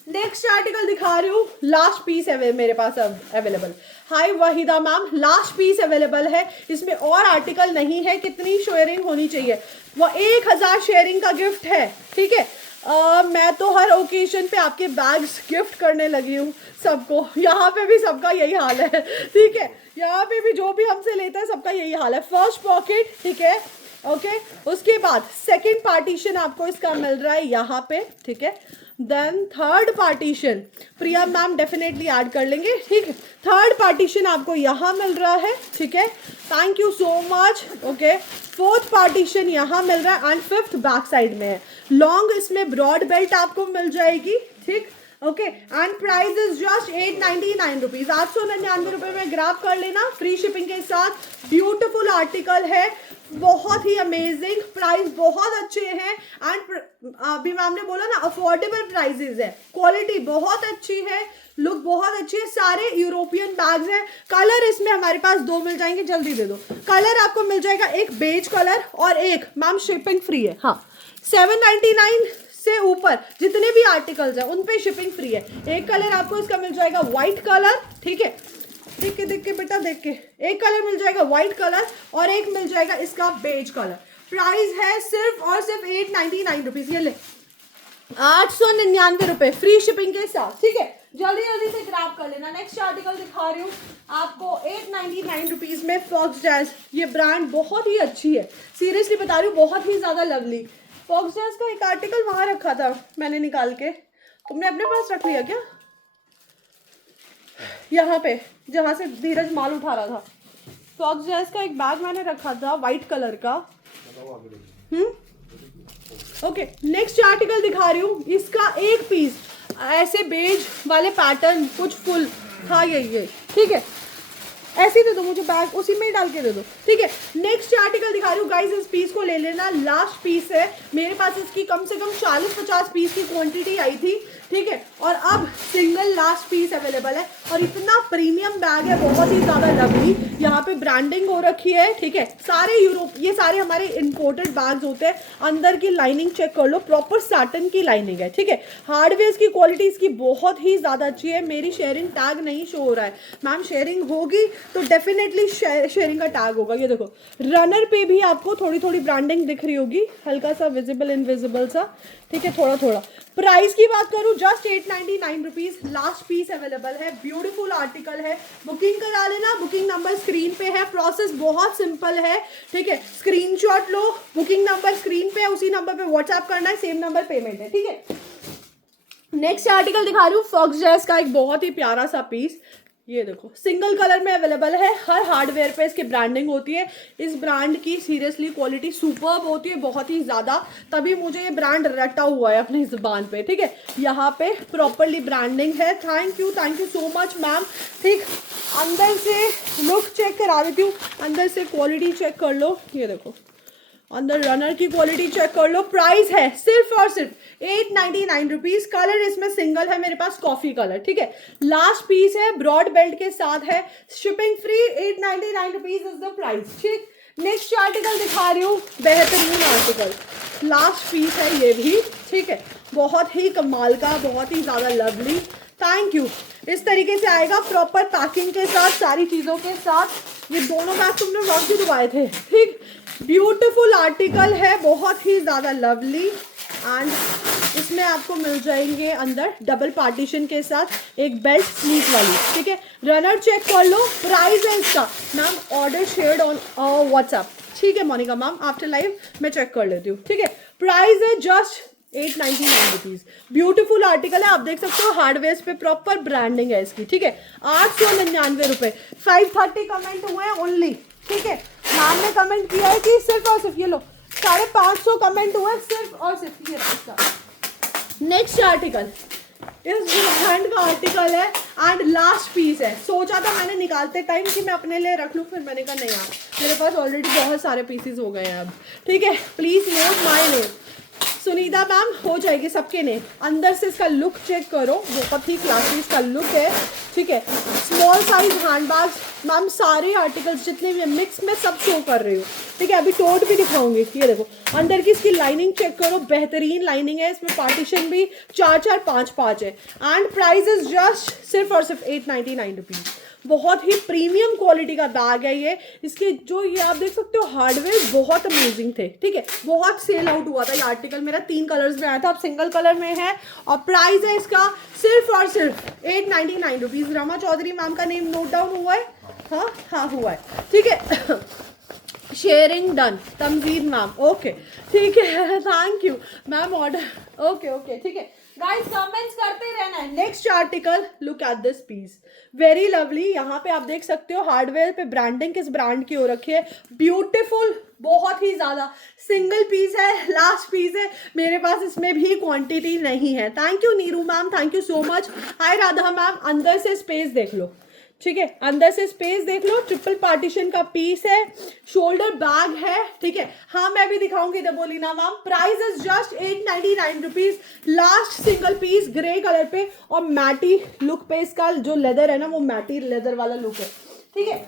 नेक्स्ट आर्टिकल दिखा रही हूँ, लास्ट पीस है मेरे पास available. Hi Waheeda ma'am, last piece available है, इसमें और आर्टिकल नहीं है। कितनी शेयरिंग होनी चाहिए? वो 1000 शेयरिंग का गिफ्ट है, ठीक है। मैं तो हर ओकेजन पे आपके बैग्स गिफ्ट करने लगी हूँ सबको, यहाँ पे भी सबका यही हाल है, ठीक है। यहाँ पे भी जो भी हमसे लेता है सबका यही हाल है। फर्स्ट पॉकेट, ठीक है, ओके। उसके बाद सेकंड पार्टीशन आपको इसका मिल रहा है यहाँ पे, ठीक है। देन थर्ड पार्टीशन प्रिया मैम डेफिनेटली ऐड कर लेंगे, ठीक है। थर्ड पार्टीशन आपको यहाँ मिल रहा है, ठीक है, thank you so much, okay. Fourth partition यहाँ मिल रहा है एंड फिफ्थ बैक साइड में है। लॉन्ग इसमें ब्रॉड बेल्ट आपको मिल जाएगी, ठीक, okay. And price is just 899 rupees. 899 रुपये में ग्रैब कर लेना, फ्री शिपिंग के साथ। ब्यूटीफुल आर्टिकल है, बहुत ही अमेजिंग, प्राइस बहुत अच्छे हैं एंड अभी मैम ने बोला ना अफोर्डेबल प्राइसेस है, क्वालिटी बहुत अच्छी है, लुक बहुत अच्छी है। सारे यूरोपियन बैग्स हैं। कलर इसमें हमारे पास 2 मिल जाएंगे, जल्दी दे दो। कलर आपको मिल जाएगा, एक बेज कलर और एक मैम शिपिंग फ्री है, हाँ। 799 से ऊपर जितने भी आर्टिकल्स हैं उन पे शिपिंग फ्री है। एक कलर आपको इसका मिल जाएगा व्हाइट कलर, ठीक है, देख के बेटा देख के, एक कलर मिल जाएगा व्हाइट कलर और एक मिल जाएगा इसका बेज कलर। प्राइस है सिर्फ और सिर्फ 899 रुपीज। ये ले 899 रुपए फ्री शिपिंग के साथ, ठीक है। जल्दी जल्दी से ग्रैब कर लेना। नेक्स्ट आर्टिकल दिखा रही हूँ आपको 899 रुपीज़ में, फॉक्स जैज। ये ब्रांड बहुत ही अच्छी है, सीरियसली बता रही हूँ, बहुत ही ज़्यादा लवली। फॉक्स जैज का एक आर्टिकल वहाँ रखा था मैंने निकाल के, तुमने अपने पास रख लिया क्या? यहाँ पे जहाँ से धीरज माल उठा रहा था, फॉक्स जैज का एक बैग मैंने रखा था वाइट कलर का। ओके, नेक्स्ट आर्टिकल दिखा रही हूँ, इसका एक पीस ऐसे बेज वाले पैटर्न कुछ फुल था, ये ठीक है, ऐसे ही दे दो मुझे बैग, उसी में ही डाल के दे दो, ठीक है। नेक्स्ट आर्टिकल दिखा रही हूँ गाइस, इस पीस को ले लेना, लास्ट पीस है मेरे पास। इसकी कम से कम 40-50 पीस की क्वांटिटी आई थी, ठीक है, और अब सिंगल लास्ट पीस अवेलेबल है। और इतना प्रीमियम बैग है, बहुत ही ज़्यादा लवली, यहाँ पे ब्रांडिंग हो रखी है, ठीक है। सारे यूरोप, ये सारे हमारे इंपोर्टेड बैग्स होते हैं। अंदर की लाइनिंग चेक कर लो, प्रॉपर सैटिन की लाइनिंग है, ठीक है। हार्डवेयर की क्वालिटी इसकी बहुत ही ज़्यादा अच्छी है। मेरी शेयरिंग टैग नहीं शो हो रहा है मैम, शेयरिंग होगी तो डेफिनेटली शेयरिंग का टैग होगा। ये देखो, रनर पे भी आपको थोड़ी थोड़ी ब्रांडिंग दिख रही होगी, हल्का सा विजिबल इनविजिबल सा, ठीक है, थोड़ा थोड़ा। प्राइस की बात करूं, just 899 rupees, last piece available है। ब्यूटीफुल आर्टिकल है, बुकिंग करा लेना, बुकिंग नंबर स्क्रीन पे है। प्रोसेस बहुत सिंपल है, ठीक है, स्क्रीनशॉट लो, बुकिंग नंबर स्क्रीन पे है, उसी नंबर पे व्हाट्सएप करना है, सेम नंबर पेमेंट है, ठीक है। नेक्स्ट आर्टिकल दिखा रही हूँ, फॉक्स जैज का एक बहुत ही प्यारा सा पीस, ये देखो, सिंगल कलर में अवेलेबल है। हर हार्डवेयर पे इसकी ब्रांडिंग होती है। इस ब्रांड की सीरियसली क्वालिटी सुपर्ब होती है, बहुत ही ज़्यादा, तभी मुझे ये ब्रांड रटा हुआ है अपनी ज़ुबान पे, ठीक है। यहाँ पे प्रॉपरली ब्रांडिंग है। Thank you so much ma'am, ठीक। अंदर से लुक चेक करा देती हूँ, अंदर से क्वालिटी चेक कर लो, ये देखो, अंदर रनर की क्वालिटी चेक कर लो। प्राइस है सिर्फ और सिर्फ 899 रुपीज़। कलर इसमें सिंगल है मेरे पास, कॉफी कलर, ठीक है। लास्ट पीस है, ब्रॉड बेल्ट के साथ है, shipping free, 899 rupees is the price, ठीक। नेक्स्ट आर्टिकल दिखा रही हूँ, बेहतरीन आर्टिकल, लास्ट पीस है ये भी, ठीक है, बहुत ही कमाल का, बहुत ही ज़्यादा लवली। Thank you. इस तरीके से आएगा प्रॉपर पैकिंग के साथ, सारी चीज़ों के साथ। ये दोनों बैग तुमने रॉक भी डुबाए थे, ठीक। ब्यूटीफुल आर्टिकल है, बहुत ही ज़्यादा लवली, एंड इसमें आपको मिल जाएंगे अंदर डबल पार्टीशन के साथ एक बेल्ट स्लीव वाली, ठीक है। रनर चेक कर लो। प्राइस है इसका ma'am, order shared on WhatsApp, ठीक है मोनिका मैम, आफ्टर लाइव मैं चेक कर लेती हूँ, ठीक है। प्राइस है जस्ट 899 रुपीज़। ब्यूटीफुल आर्टिकल है, आप देख सकते हो, हार्डवेयर पे प्रॉपर ब्रांडिंग है इसकी, ठीक है। 899 रुपये। 530 कमेंट हुए हैं ओनली, ठीक है। मैम ने कमेंट किया है कि सिर्फ और सिर्फ, ये लो 550 कमेंट हुए सिर्फ और सिर्फ ये इसका। नेक्स्ट आर्टिकल इस ब्रांड का आर्टिकल है एंड लास्ट पीस है। सोचा था मैंने निकालते टाइम कि मैं अपने लिए रख लूँ, फिर मैंने कहा नहीं यार, मेरे पास ऑलरेडी बहुत सारे पीसेस हो गए हैं अब, ठीक है। Please note my name, Sunita ma'am, हो जाएगी सबके ने। अंदर से इसका लुक चेक करो, बहुत ही क्लासी इसका लुक है, ठीक है। स्मॉल साइज हैंडबैग्स मैम, सारे आर्टिकल्स जितने भी मिक्स में सब शो कर रही हूँ, ठीक है। अभी टोट भी दिखाऊंगी, ये देखो, अंदर की इसकी लाइनिंग चेक करो, बेहतरीन लाइनिंग है, इसमें पार्टीशन भी 4-4, 5-5 है। एंड प्राइस इज जस्ट सिर्फ और सिर्फ 899 रुपीज़। बहुत ही प्रीमियम क्वालिटी का बैग है ये। इसके जो ये आप देख सकते हो हार्डवेयर बहुत अमेजिंग थे, ठीक है। बहुत सेल आउट हुआ था ये आर्टिकल मेरा, 3 कलर्स में आया था, अब सिंगल कलर में है। और प्राइस है इसका सिर्फ और सिर्फ 899 रुपीज़। रमा चौधरी मैम का नेम नोट डाउन हुआ है? हाँ हुआ है, ठीक है। Sharing done, Tamjeed ma'am, okay, ठीक है, thank you ma'am, order, okay, ठीक है। गाइस कमेंट्स करते रहना है। Next article, look at this piece, very lovely. यहाँ पे आप देख सकते हो हार्डवेयर पे ब्रांडिंग किस ब्रांड की हो रखी है, ब्यूटीफुल, बहुत ही ज़्यादा। सिंगल पीस है, लास्ट पीस है मेरे पास, इसमें भी क्वांटिटी नहीं है। Thank you Neeru ma'am, thank you so much. Hi Radha ma'am, अंदर से स्पेस देख लो, ठीक है, अंदर से स्पेस देख लो, ट्रिपल पार्टीशन का पीस है, शोल्डर बैग है, ठीक है। हाँ मैं भी दिखाऊंगी Debolina ma'am. Price is just 899 rupees. Last single piece grey colour पे और मैटी लुक पे, इसका जो लेदर है ना वो मैटी लेदर वाला लुक है, ठीक है।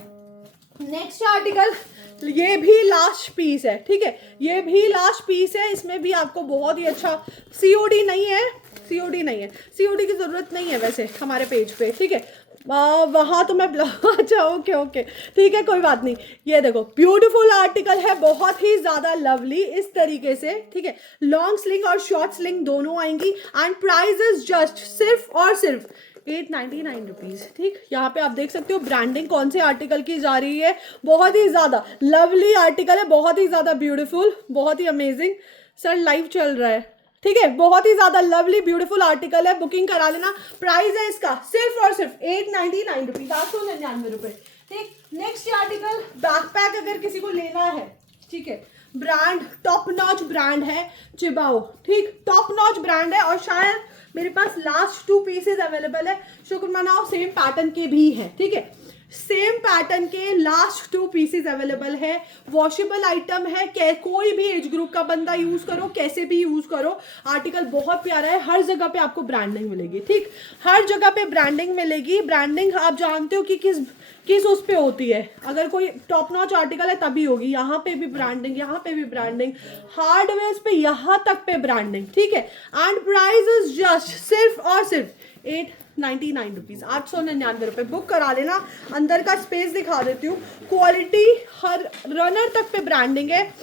नेक्स्ट आर्टिकल, ये भी लास्ट पीस है, ठीक है, ये भी लास्ट पीस है। इसमें भी आपको बहुत ही अच्छा, सीओडी नहीं है, सीओडी की ज़रूरत नहीं है वैसे हमारे पेज पे, ठीक है। वहाँ तो मैं अच्छा, ओके, ठीक है, कोई बात नहीं। ये देखो, ब्यूटीफुल आर्टिकल है, बहुत ही ज़्यादा लवली, इस तरीके से, ठीक है। लॉन्ग स्लिंग और शॉर्ट स्लिंग दोनों आएंगी। एंड प्राइस इज जस्ट सिर्फ और सिर्फ 899 रुपीज़। ठीक, यहाँ पे आप देख सकते हो ब्रांडिंग कौन से आर्टिकल की जा रही है, बहुत ही ज़्यादा लवली आर्टिकल है, बहुत ही ज़्यादा ब्यूटीफुल, बहुत ही अमेजिंग। सर लाइव चल रहा है, ठीक है, बहुत ही ज़्यादा लवली ब्यूटीफुल आर्टिकल है, बुकिंग करा लेना। प्राइस है इसका सिर्फ और सिर्फ 899 रुपीज़, 899 रुपये। ठीक, नेक्स्ट आर्टिकल बैकपैक अगर किसी को लेना है, ठीक है, ब्रांड टॉप नॉच ब्रांड है चिबाओ। ठीक, टॉप नॉच ब्रांड है और शायद मेरे पास लास्ट 2 पीसेज अवेलेबल है, शुक्र मनाओ। सेम पैटर्न के भी हैं, ठीक है, सेम पैटर्न के लास्ट 2 पीसेज अवेलेबल है। वॉशेबल आइटम है, कोई भी एज ग्रुप का बंदा यूज करो, कैसे भी यूज करो। आर्टिकल बहुत प्यारा है, हर जगह पे आपको ब्रांडिंग मिलेगी। ठीक, हर जगह पे ब्रांडिंग मिलेगी। ब्रांडिंग आप जानते हो कि किस उस पे होती है, अगर कोई टॉप नॉच आर्टिकल है तभी होगी। यहाँ पे भी ब्रांडिंग, यहाँ पे भी ब्रांडिंग, हार्डवेयर पे यहाँ तक पे ब्रांडिंग। ठीक है, एंड प्राइस इज जस्ट सिर्फ और सिर्फ 899 रुपीज़, 899 रुपये। बुक करा लेना। अंदर का स्पेस दिखा देती हूँ, क्वालिटी हर रनर तक पे ब्रांडिंग है।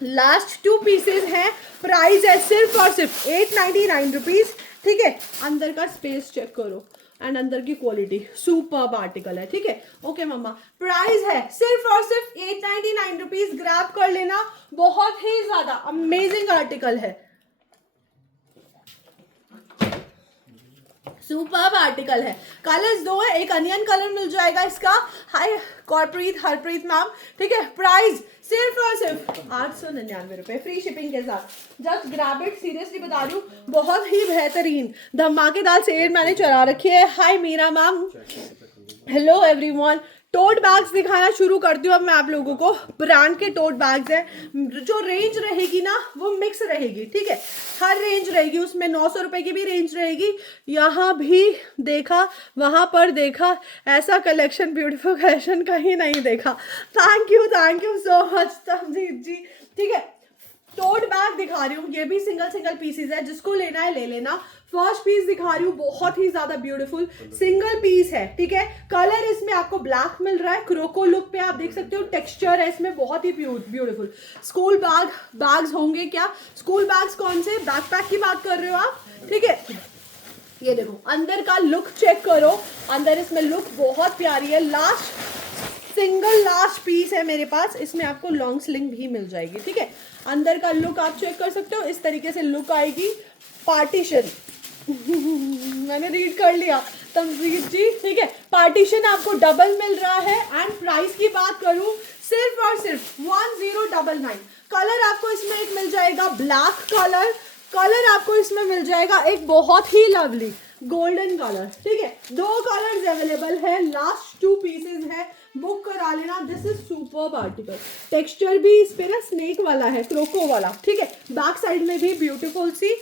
लास्ट 2 पीसेज हैं, प्राइस है सिर्फ और सिर्फ 899 रुपीज़। ठीक है, अंदर का स्पेस चेक करो एंड अंदर की क्वालिटी सुपर्ब आर्टिकल है। ठीक है, ओके मम्मा, प्राइस है सिर्फ और सिर्फ 899 रुपीज़। ग्रैब कर लेना, बहुत ही ज्यादा अमेजिंग आर्टिकल है, सुपर्ब आर्टिकल है। कलर्स 2 है, एक अनियन कलर मिल जाएगा इसका। हाय कॉर्प्रीत हरप्रीत मैम। ठीक है, प्राइस सिर्फ और सिर्फ 899 रुपये, फ्री शिपिंग के साथ। जस्ट ग्रैब इट, सीरियसली बता रही हूँ, बहुत ही बेहतरीन धमाकेदार सेल मैंने चला रखी है। हाय मीरा मैम, हेलो एवरीवन। टोट बैग्स दिखाना शुरू करती हूँ अब मैं आप लोगों को। ब्रांड के टोट बैग्स हैं, जो रेंज रहेगी ना वो मिक्स रहेगी। ठीक है, हर रेंज रहेगी उसमें, 900 रुपये की भी रेंज रहेगी। यहाँ भी देखा, वहाँ पर देखा, ऐसा कलेक्शन, ब्यूटीफुल कलेक्शन कहीं नहीं देखा। Thank you so much Tamjeed ji. ठीक है, टोट बैग दिखा रही हूँ, ये भी सिंगल पीसेज है, जिसको लेना है ले लेना। फर्स्ट पीस दिखा रही हूँ, बहुत ही ज्यादा ब्यूटीफुल सिंगल पीस है। ठीक है, कलर इसमें आपको ब्लैक मिल रहा है, क्रोको लुक पे आप देख सकते हो। टेक्सचर है इसमें बहुत ही ब्यूटीफुल। स्कूल बैग्स होंगे क्या? स्कूल बैग्स कौन से? बैकपैक की बात कर रहे हो आप? ठीक है, ये देखो अंदर का लुक चेक करो, अंदर इसमें लुक बहुत प्यारी है। लास्ट पीस है मेरे पास, इसमें आपको लॉन्ग स्लिंग भी मिल जाएगी। ठीक है, अंदर का लुक आप चेक कर सकते हो, इस तरीके से लुक आएगी। पार्टीशन मैंने रीड कर लिया तमजीद जी। ठीक है, पार्टीशन आपको डबल मिल रहा है। एंड प्राइस की बात करूं, सिर्फ और सिर्फ 1099। कलर आपको इसमें एक मिल जाएगा ब्लैक कलर आपको इसमें मिल जाएगा एक बहुत ही लवली गोल्डन कलर। ठीक है, 2 कलर्स अवेलेबल है, लास्ट 2 पीसेज है, बुक करा लेना। This is superb article. Texture भी इस पे ना स्नेक वाला है, क्रोको वाला। ठीक है, बैक साइड में भी ब्यूटीफुल सी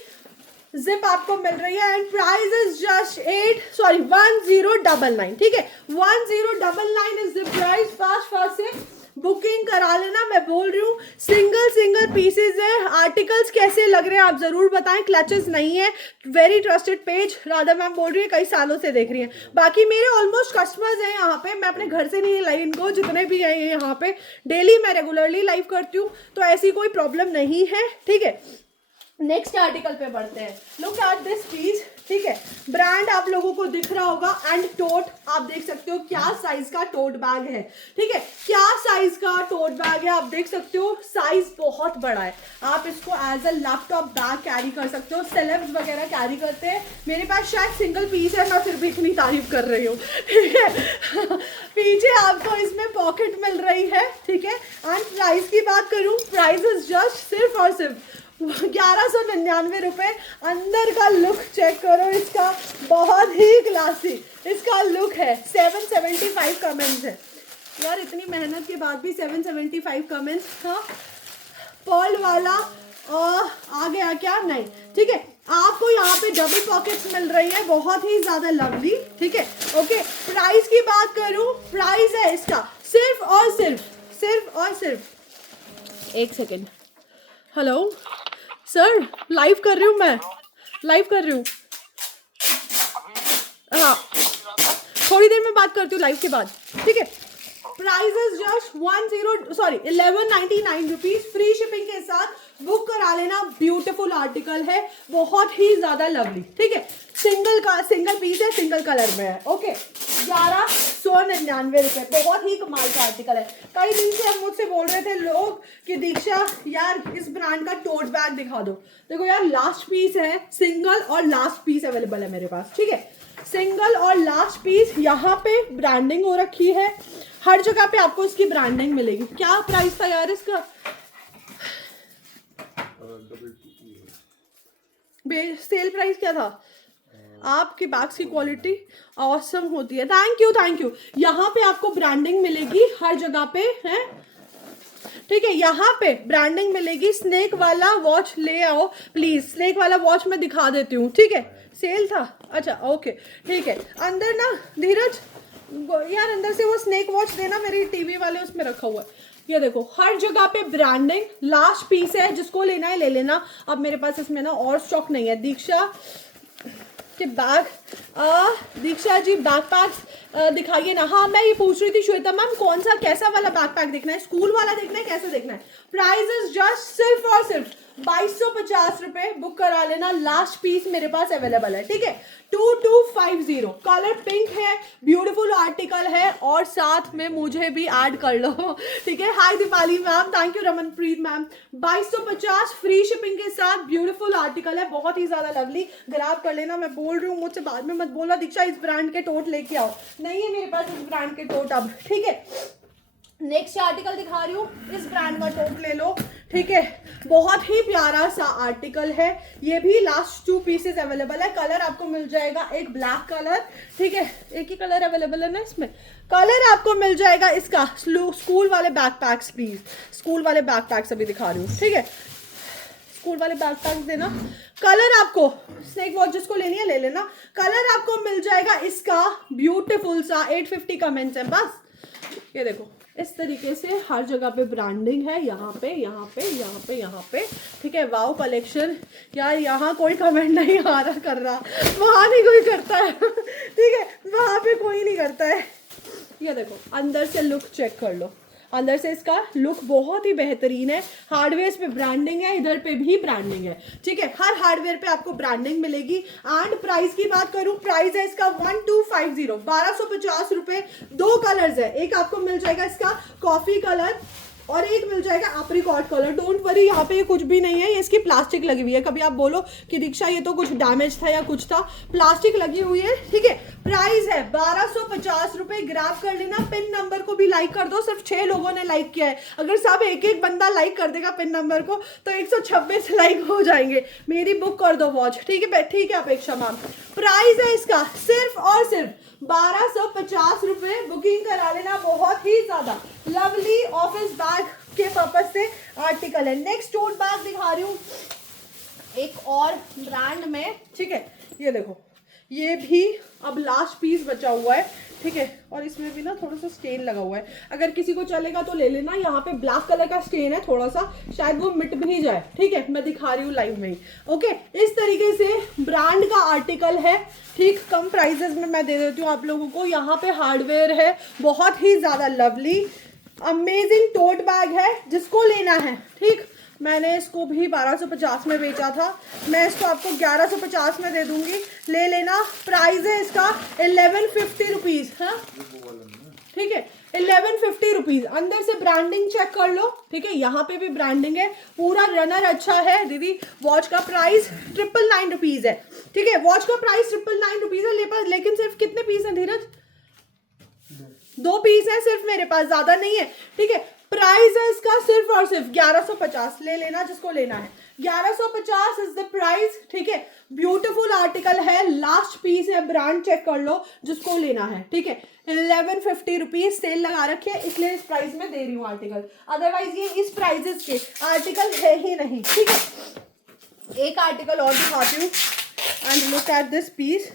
जिप आपको मिल रही है। And price is just 1099। ठीक है, 1099 इज द प्राइस। फास्ट से बुकिंग करा लेना। मैं बोल रही हूँ सिंगल पीसेज है। आर्टिकल्स कैसे लग रहे हैं आप जरूर बताएं। क्लचेस नहीं है, very trusted page. Radha ma'am बोल रही है कई सालों से देख रही हैं। बाकी मेरे ऑलमोस्ट कस्टमर्स हैं यहाँ पे, मैं अपने घर से नहीं लाई इनको, जितने भी हैं यहाँ पे डेली मैं रेगुलरली लाइव करती हूँ, तो ऐसी कोई प्रॉब्लम नहीं है। ठीक है, नेक्स्ट आर्टिकल पे बढ़ते हैं। Look at this piece. ठीक है, ब्रांड आप लोगों को दिख रहा होगा। एंड टोट आप देख सकते हो क्या साइज का टोट बैग है। ठीक है, क्या साइज का टोट बैग है आप देख सकते हो। साइज बहुत बड़ा है, आप इसको as a laptop bag carry कर सकते हो। सेलेब्स वगैरह कैरी करते हैं। मेरे पास शायद सिंगल पीस है, मैं फिर भी इतनी तारीफ कर रही हूँ। ठीक है पीछे आपको इसमें पॉकेट मिल रही है। ठीक है, एंड प्राइस की बात करूँ, प्राइस इज जस्ट सिर्फ और सिर्फ 1199 रुपये। अंदर का लुक चेक करो इसका, बहुत ही क्लासी इसका लुक है। 775 कमेंट्स है यार, इतनी मेहनत के बाद भी 775 कमेंट्स। हाँ, पर्ल वाला आ गया क्या? नहीं। ठीक है, आपको यहाँ पे डबल पॉकेट्स मिल रही है, बहुत ही ज्यादा लवली। ठीक है, ओके। प्राइस की बात करूँ, प्राइस है इसका सिर्फ और सिर्फ 1 सेकेंड। हेलो सर, लाइव कर रही हूँ मैं, लाइव कर रही हूँ। हाँ, थोड़ी देर में बात करती हूँ लाइव के बाद। ठीक है, price is just 1199 rupees, free shipping के साथ। बुक करा लेना, ब्यूटीफुल आर्टिकल है, बहुत ही ज्यादा लवली। ठीक है, सिंगल पीस है, सिंगल कलर में है। ओके, 1199 रुपये, बहुत ही कमाल का आर्टिकल है। कई दिन से हम मुझसे बोल रहे थे लोग कि दीक्षा यार इस ब्रांड का टोट बैग दिखा दो। देखो यार, लास्ट पीस है, सिंगल और लास्ट पीस अवेलेबल है मेरे पास, ठीक है। सिंगल और लास्ट पीस, यहाँ पे ब्रांडिंग हो रखी है, हर जगह पे आपको इसकी ब्रांडिंग मिलेगी। क्या प्राइस था यार इसका? सेल प्राइस क्या था? आपके बैग्स की क्वालिटी ऑसम होती है। Thank you. यहाँ पे आपको ब्रांडिंग मिलेगी हर जगह पे है, ठीक है। यहाँ पे ब्रांडिंग मिलेगी। स्नेक वाला वॉच ले आओ प्लीज, स्नेक वाला वॉच मैं दिखा देती हूँ, ठीक है। सेल था, अच्छा ओके ठीक है। अंदर ना धीरज यार, अंदर से वो स्नेक वॉच देना, मेरी टीवी वाले उसमें रखा हुआ है। ये देखो, हर जगह पे ब्रांडिंग, लास्ट पीस है, जिसको लेना है ले लेना। अब मेरे पास इसमें ना और स्टॉक नहीं है। दीक्षा के bag, Diksha ji back PACS दिखाइए ना। हाँ, मैं ये पूछ रही थी श्वेता मैम, कौन सा कैसा वाला बैक पैक देखना है? स्कूल वाला देखना है, कैसे देखना है? प्राइजेस जस्ट सिर्फ और सिर्फ 2250 रुपए, बुक करा लेना। लास्ट पीस मेरे पास अवेलेबल है, ठीक है। 2250, कलर पिंक है, ब्यूटीफुल आर्टिकल है, और साथ में मुझे भी ऐड कर लो, ठीक है। Hi Deepali ma'am, thank you Ramanpreet ma'am. 2250 free shipping के साथ, ब्यूटीफुल आर्टिकल है, बहुत ही ज्यादा लवली। ग्रैब कर लेना। मैं बोल रही हूँ, मुझसे बाद में मत बोला दीक्षा इस ब्रांड के टोट लेके आओ, नहीं है मेरे पास इस ब्रांड के टोट अब, ठीक है। नेक्स्ट आर्टिकल दिखा रही हूँ, इस ब्रांड का टोट ले लो, ठीक है। बहुत ही प्यारा सा आर्टिकल है, ये भी लास्ट 2 पीसेस अवेलेबल है। कलर आपको मिल जाएगा एक ब्लैक कलर, ठीक है। एक ही कलर अवेलेबल है ना इसमें। कलर आपको मिल जाएगा इसका स्कूल वाले बैकपैक्स, प्लीज स्कूल वाले बैकपैक्स अभी दिखा रही हूँ, ठीक है। स्कूल वाले बैकपैक्स देना। कलर आपको स्नेक वॉच जिसको लेनी है ले लेना। कलर आपको मिल जाएगा इसका ब्यूटीफुल सा, 850 कमेंट्स है बस। ये देखो, इस तरीके से हर जगह पे ब्रांडिंग है, यहाँ पे यहाँ पे यहाँ पे यहाँ पे, ठीक है। Wow collection. यार यहाँ कोई कमेंट नहीं आ रहा कर रहा, वहाँ नहीं कोई करता है, ठीक है, वहाँ पे कोई नहीं करता है। ये देखो, अंदर से लुक चेक कर लो, अंदर से इसका लुक बहुत ही बेहतरीन है। हार्डवेयर पे ब्रांडिंग है, इधर पे भी ब्रांडिंग है, ठीक है। हर हार्डवेयर पे आपको ब्रांडिंग मिलेगी। एंड प्राइस की बात करूं, प्राइस है इसका 1250, 1250 रुपए। 2 कलर्स है, एक आपको मिल जाएगा इसका कॉफी कलर और एक मिल जाएगा एप्रिकॉट कलर। डोंट वरी, यहाँ पे कुछ भी नहीं है, ये इसकी प्लास्टिक लगी हुई है। कभी आप बोलो कि दीक्षा ये तो कुछ डैमेज था या कुछ था, प्लास्टिक लगी हुई है, ठीक है। प्राइस है 1250 रुपए। ग्रैब कर लेना। पिन नंबर को भी लाइक कर दो, सिर्फ 6 लोगों ने लाइक किया है। अगर सब एक एक बंदा लाइक कर देगा पिन नंबर को तो 126 लाइक हो जाएंगे। मेरी बुक कर दो वॉच, ठीक है, ठीक है अपेक्षा मैम। प्राइस है इसका सिर्फ और सिर्फ 1250 रुपए। बुकिंग करा लेना। बहुत ही ज्यादा लवली ऑफिस बैग के पर्पज से आर्टिकल है। नेक्स्ट टोट बैग दिखा रही हूँ एक और ब्रांड में, ठीक है। ये देखो, ये भी अब लास्ट पीस बचा हुआ है, ठीक है। और इसमें भी ना थोड़ा सा स्टेन लगा हुआ है, अगर किसी को चलेगा तो ले लेना। यहाँ पे ब्लैक कलर का स्टेन है थोड़ा सा, शायद वो मिट भी जाए, ठीक है। मैं दिखा रही हूँ लाइव में ही, ओके। इस तरीके से ब्रांड का आर्टिकल है, ठीक। कम प्राइजेस में मैं दे देती हूँ आप लोगों को। यहाँ पे हार्डवेयर है, बहुत ही ज्यादा लवली अमेजिंग टोट बैग है, जिसको लेना है, ठीक। मैंने इसको भी 1250 में बेचा था, मैं इसको आपको 1150 में दे दूंगी, ले लेना। प्राइस है इसका 1150 रुपीज, हाँ ठीक है, 1150 रुपीज। अंदर से ब्रांडिंग चेक कर लो, ठीक है। यहाँ पे भी ब्रांडिंग है, पूरा रनर अच्छा है दीदी। वॉच का प्राइस 999 रुपीज है, ठीक है। वॉच का प्राइस 999 रुपीज है, लेकिन सिर्फ कितने पीस है धीरज? 2 पीस है सिर्फ मेरे पास, ज्यादा नहीं है, ठीक है। प्राइस है इसका सिर्फ और सिर्फ 1150, ले लेना जिसको लेना है। 1150 इज द प्राइस, ठीक है। ब्यूटीफुल आर्टिकल है, लास्ट पीस है, ब्रांड चेक कर लो जिसको लेना है, ठीक है। 1150 रुपीज सेल लगा रखे है, इसलिए इस प्राइस में दे रही हूँ आर्टिकल, अदरवाइज ये इस प्राइजेस के आर्टिकल है ही नहीं, ठीक है। एक आर्टिकल और दिखाती हूँ, and look at this piece,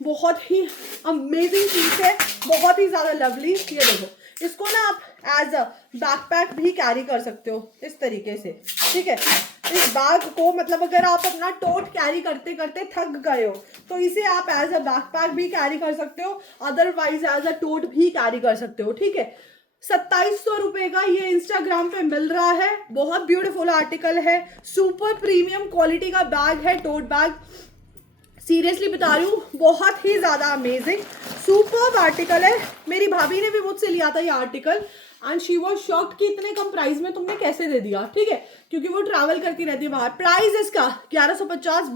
बहुत ही अमेजिंग पीस है, बहुत ही ज्यादा लवली। ये देखो, इसको ना आप एज अ बैकपैक भी कैरी कर सकते हो इस तरीके से, ठीक है। इस बैग को मतलब अगर आप अपना टोट कैरी करते करते थक गए हो तो इसे आप एज अ बैकपैक भी कैरी कर सकते हो, अदरवाइज एज अ टोट भी कैरी कर सकते हो, ठीक है। 2700 रुपए का ये इंस्टाग्राम पे मिल रहा है, बहुत ब्यूटीफुल आर्टिकल है, सुपर प्रीमियम क्वालिटी का बैग है, टोट बैग। सीरियसली बता रही हूँ, बहुत ही ज़्यादा अमेजिंग सुपर्ब आर्टिकल है। मेरी भाभी ने भी मुझसे लिया था ये article and she was shocked कि इतने कम प्राइस में तुमने कैसे दे दिया, ठीक है, क्योंकि वो ट्रैवल करती रहती है बाहर। प्राइस इसका 1150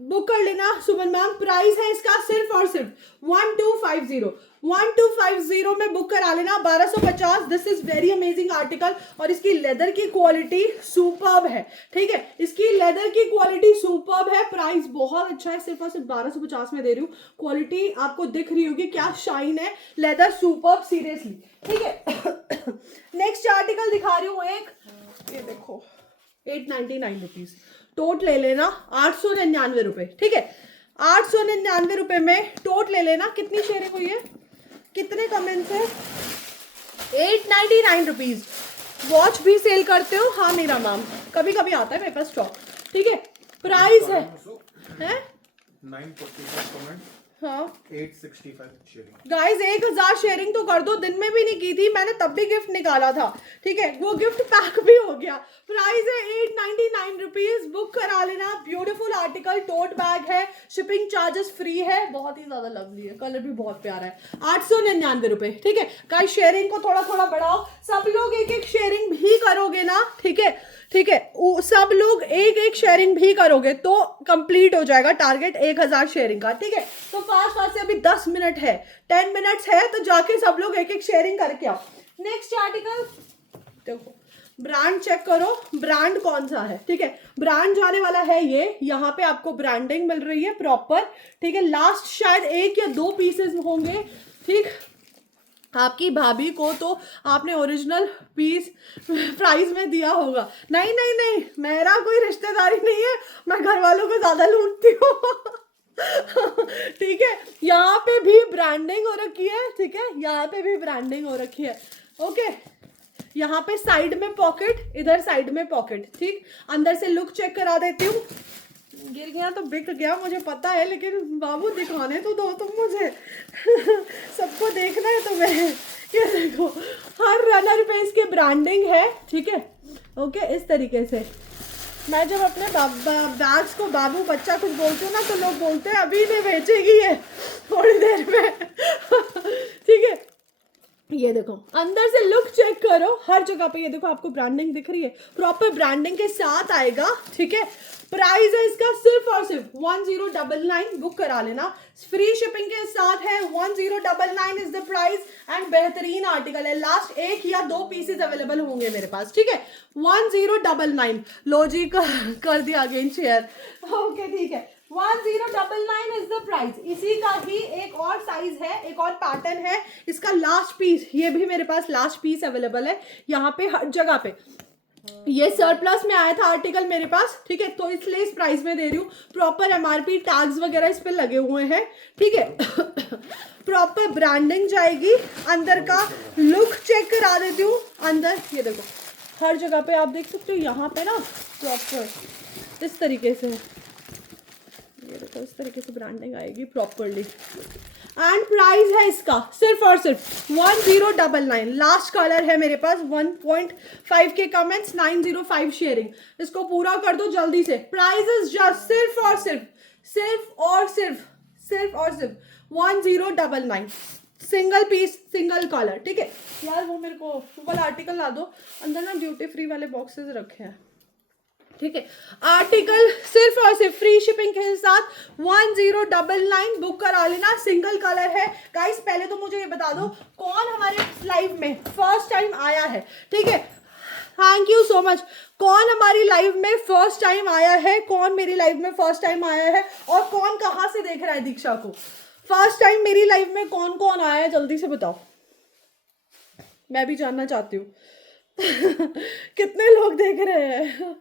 बुक कर लेना सुमन मैम। प्राइस है इसका सिर्फ और सिर्फ 1250 में बुक करा लेना, 1250। This is very amazing article और इसकी लेदर की क्वालिटी सुपर्ब है, ठीक है, इसकी लेदर की क्वालिटी सुपर्ब है। प्राइस बहुत अच्छा है, सिर्फ और सिर्फ 1250 में दे रही हूँ। क्वालिटी आपको दिख रही होगी, क्या शाइन है, लेदर सुपर्ब, सीरियसली, ठीक है। नेक्स्ट आर्टिकल दिखा रही हूँ एक, ये देखो 899 रुपीज, टोट ले लेना 899 रुपए, ठीक है, 899 रुपए में टोट ले लेना। कितनी शेयरिंग हुई है, कितने कमेंट्स है, 899 रुपीज। वॉच भी सेल करते हो? हाँ मेरा मैम, कभी कभी आता है मेरे पास स्टॉक, ठीक है। प्राइस है 945 कमेंट, हाँ 865 शेयरिंग। गाइज 1000 शेयरिंग तो कर दो, दिन में भी नहीं की थी मैंने, तब भी गिफ्ट निकाला था, ठीक है, वो गिफ्ट पैक भी हो गया। प्राइस है 899 रुपीज, बुक करा लेना। ब्यूटीफुल आर्टिकल, टोट बैग है, शिपिंग चार्जेस फ्री है, बहुत ही ज्यादा लवली है, कलर भी बहुत प्यारा है। 899 रुपए, ठीक है गाइज। शेयरिंग को थोड़ा थोड़ा बढ़ाओ, सब लोग एक एक शेयरिंग भी करोगे ना, ठीक है, ठीक है, सब लोग एक एक शेयरिंग भी करोगे तो कंप्लीट हो जाएगा टारगेट 1000 शेयरिंग का, ठीक है। तो फास्ट फास्ट से अभी 10 मिनट है, 10 मिनट्स है, तो जाके सब लोग एक एक शेयरिंग करके आओ। नेक्स्ट आर्टिकल देखो, ब्रांड चेक करो, ब्रांड कौन सा है, ठीक है, ब्रांड जाने वाला है ये, यहाँ पे आपको ब्रांडिंग मिल रही है प्रॉपर, ठीक है। लास्ट शायद 1 या 2 पीसेस होंगे, ठीक। आपकी भाभी को तो आपने ओरिजिनल पीस प्राइस में दिया होगा। नहीं नहीं नहीं, मेरा कोई रिश्तेदारी नहीं है, मैं घर वालों को ज्यादा लूटती हूँ। ठीक है, यहाँ पे भी ब्रांडिंग हो रखी है, ठीक है, यहाँ पे भी ब्रांडिंग हो रखी है, ओके। यहाँ पे साइड में पॉकेट, इधर साइड में पॉकेट, ठीक। अंदर से लुक चेक करा देती हूँ। गिर गया तो बिक गया, मुझे पता है, लेकिन बाबू दिखाने तो दो तुम मुझे। सबको देखना है तुम्हें। ये देखो, हर रनर पे इसके ब्रांडिंग है, ठीक है, ओके। इस तरीके से मैं जब अपने बैग्स को बाबू बच्चा कुछ बोलती हूँ ना, तो लोग बोलते हैं अभी नहीं बेचेगी ये, थोड़ी देर में। ठीक है, ये देखो, अंदर से लुक चेक करो, हर जगह पे ये देखो आपको ब्रांडिंग दिख रही है, प्रॉपर ब्रांडिंग के साथ आएगा, ठीक है। प्राइस है इसका सिर्फ और सिर्फ 1099, बुक करा लेना, फ्री शिपिंग के साथ है। 1099 इज द प्राइस एंड बेहतरीन आर्टिकल है। लास्ट 1 या 2 पीसेस अवेलेबल होंगे मेरे पास, ठीक है। 1099 लो जी कर दिया अगेन शेयर, ओके, ठीक है। 1099 इज द प्राइस। इसी का ही एक और साइज है, एक और पैटर्न है, इसका लास्ट पीस, ये भी मेरे पास लास्ट पीस अवेलेबल है यहाँ पे हर जगह पे। ये सरप्लस में आया था आर्टिकल मेरे पास, ठीक है, तो इसलिए इस प्राइस में दे रही हूँ। प्रॉपर एमआरपी टैग्स वगैरह इस पे लगे हुए हैं, ठीक है। प्रॉपर ब्रांडिंग जाएगी। अंदर का लुक चेक करा देती हूँ। अंदर ये देखो, हर जगह पे आप देख सकते हो, यहाँ पे ना प्रॉपर इस तरीके से, ये देखो, इस तरीके से ब्रांडिंग आएगी प्रॉपरली। एंड प्राइस है इसका सिर्फ और सिर्फ 1099। लास्ट कलर है मेरे पास, 1.5 के कमेंट्स, 905 शेयरिंग, इसको पूरा कर दो जल्दी से। प्राइस इज जस्ट सिर्फ और सिर्फ 1099, सिंगल पीस, सिंगल कलर, ठीक है। यार वो मेरे को वाला आर्टिकल ला दो, अंदर ना ड्यूटी फ्री वाले बॉक्सेस रखे हैं, ठीक है। आर्टिकल सिर्फ और सिर्फ फ्री शिपिंग के साथ 1099, बुक करा लेना। सिंगल कलर है गाइस। पहले तो मुझे ये बता दो कौन हमारे लाइव में फर्स्ट टाइम आया है, ठीक है, थैंक यू सो मच। कौन हमारी लाइव में फर्स्ट टाइम आया है, कौन मेरी लाइव में फर्स्ट टाइम आया है, और कौन कहाँ से देख रहा है दीक्षा को। फर्स्ट टाइम मेरी लाइव में कौन कौन आया है, जल्दी से बताओ, मैं भी जानना चाहती हूँ। कितने लोग देख रहे हैं।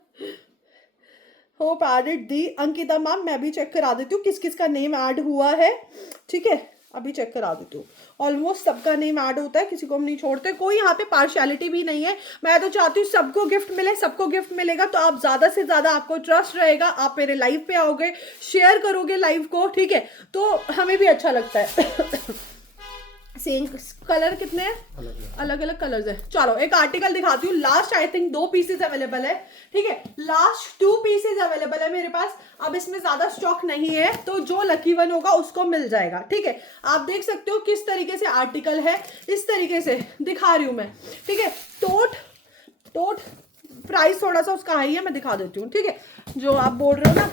होप एडेड दी अंकिता मैम, मैं भी चेक करा देती हूँ किस किस का नेम ऐड हुआ है, ठीक है, अभी चेक करा देती हूँ। ऑलमोस्ट सबका नेम ऐड होता है, किसी को हम नहीं छोड़ते, कोई यहाँ पे पार्शियलिटी भी नहीं है। मैं तो चाहती हूँ सबको गिफ्ट मिले, सबको गिफ्ट मिलेगा तो आप ज़्यादा से ज़्यादा, आपको ट्रस्ट रहेगा, आप मेरे लाइव पे आओगे, शेयर करोगे लाइव को, ठीक है, तो हमें भी अच्छा लगता है। सेम कलर कितने हैं? अलग अलग कलर्स है। चलो एक आर्टिकल दिखाती हूँ, last I think 2 pieces available है, ठीक है, लास्ट 2 पीसेस अवेलेबल है मेरे पास, अब इसमें ज्यादा स्टॉक नहीं है, तो जो लकी वन होगा उसको मिल जाएगा, ठीक है। आप देख सकते हो किस तरीके से आर्टिकल है, इस तरीके से दिखा रही हूँ मैं, ठीक है। टोट प्राइस थोड़ा सा उसका हाई है, मैं दिखा देती हूँ, ठीक है, जो आप बोल रहे हो ना।